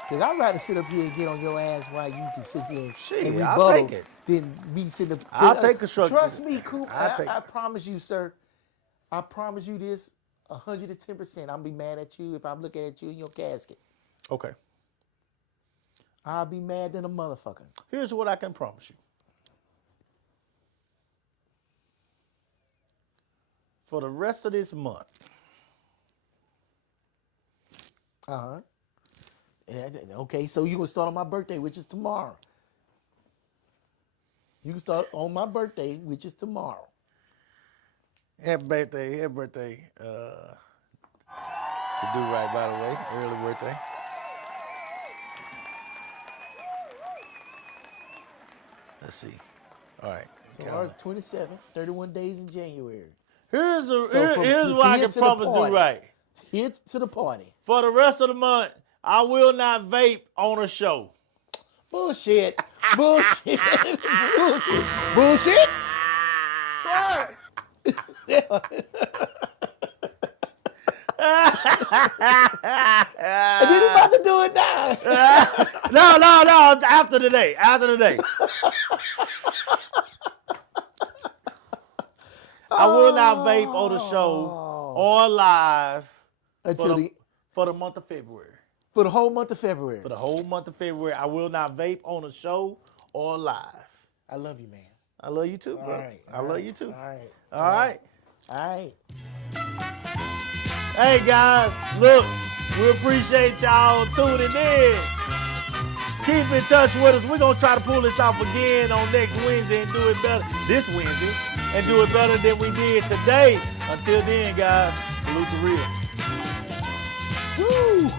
Because I'd rather sit up here and get on your ass while you can sit here and Shit, rebuttal I'll take it. than me sitting up. I'll take constructive. Trust me, Coop. I'll take I it. promise you, sir. I promise you this. 110%. I'll be mad at you if I'm looking at you in your casket. Okay. I'll be mad than a motherfucker. Here's what I can promise you. For the rest of this month, Uh-huh. Yeah, okay, so you gonna start on my birthday, which is tomorrow. You can start on my birthday, which is tomorrow. happy birthday. To Do Right, by the way. Early birthday. Let's see. All right. So ours 27, 31 days in January. Here's from what I here can to the promise Do party. Right. Here to the party. For the rest of the month, I will not vape on a show. Bullshit. Bullshit. Bullshit. Bullshit. Twerk. And then he about to do it now. No. After today. I will not vape on the show or live Until for the month of February. for the whole month of February. For the whole month of February, I will not vape on a show or live. I love you, man. I love you too, bro. All right. I love you too. All right. All right. All right. Hey guys, look, we appreciate y'all tuning in. Keep in touch with us. We're gonna try to pull this off again on next Wednesday and do it better this Wednesday and do it better than we did today. Until then, guys, salute the real. Woo!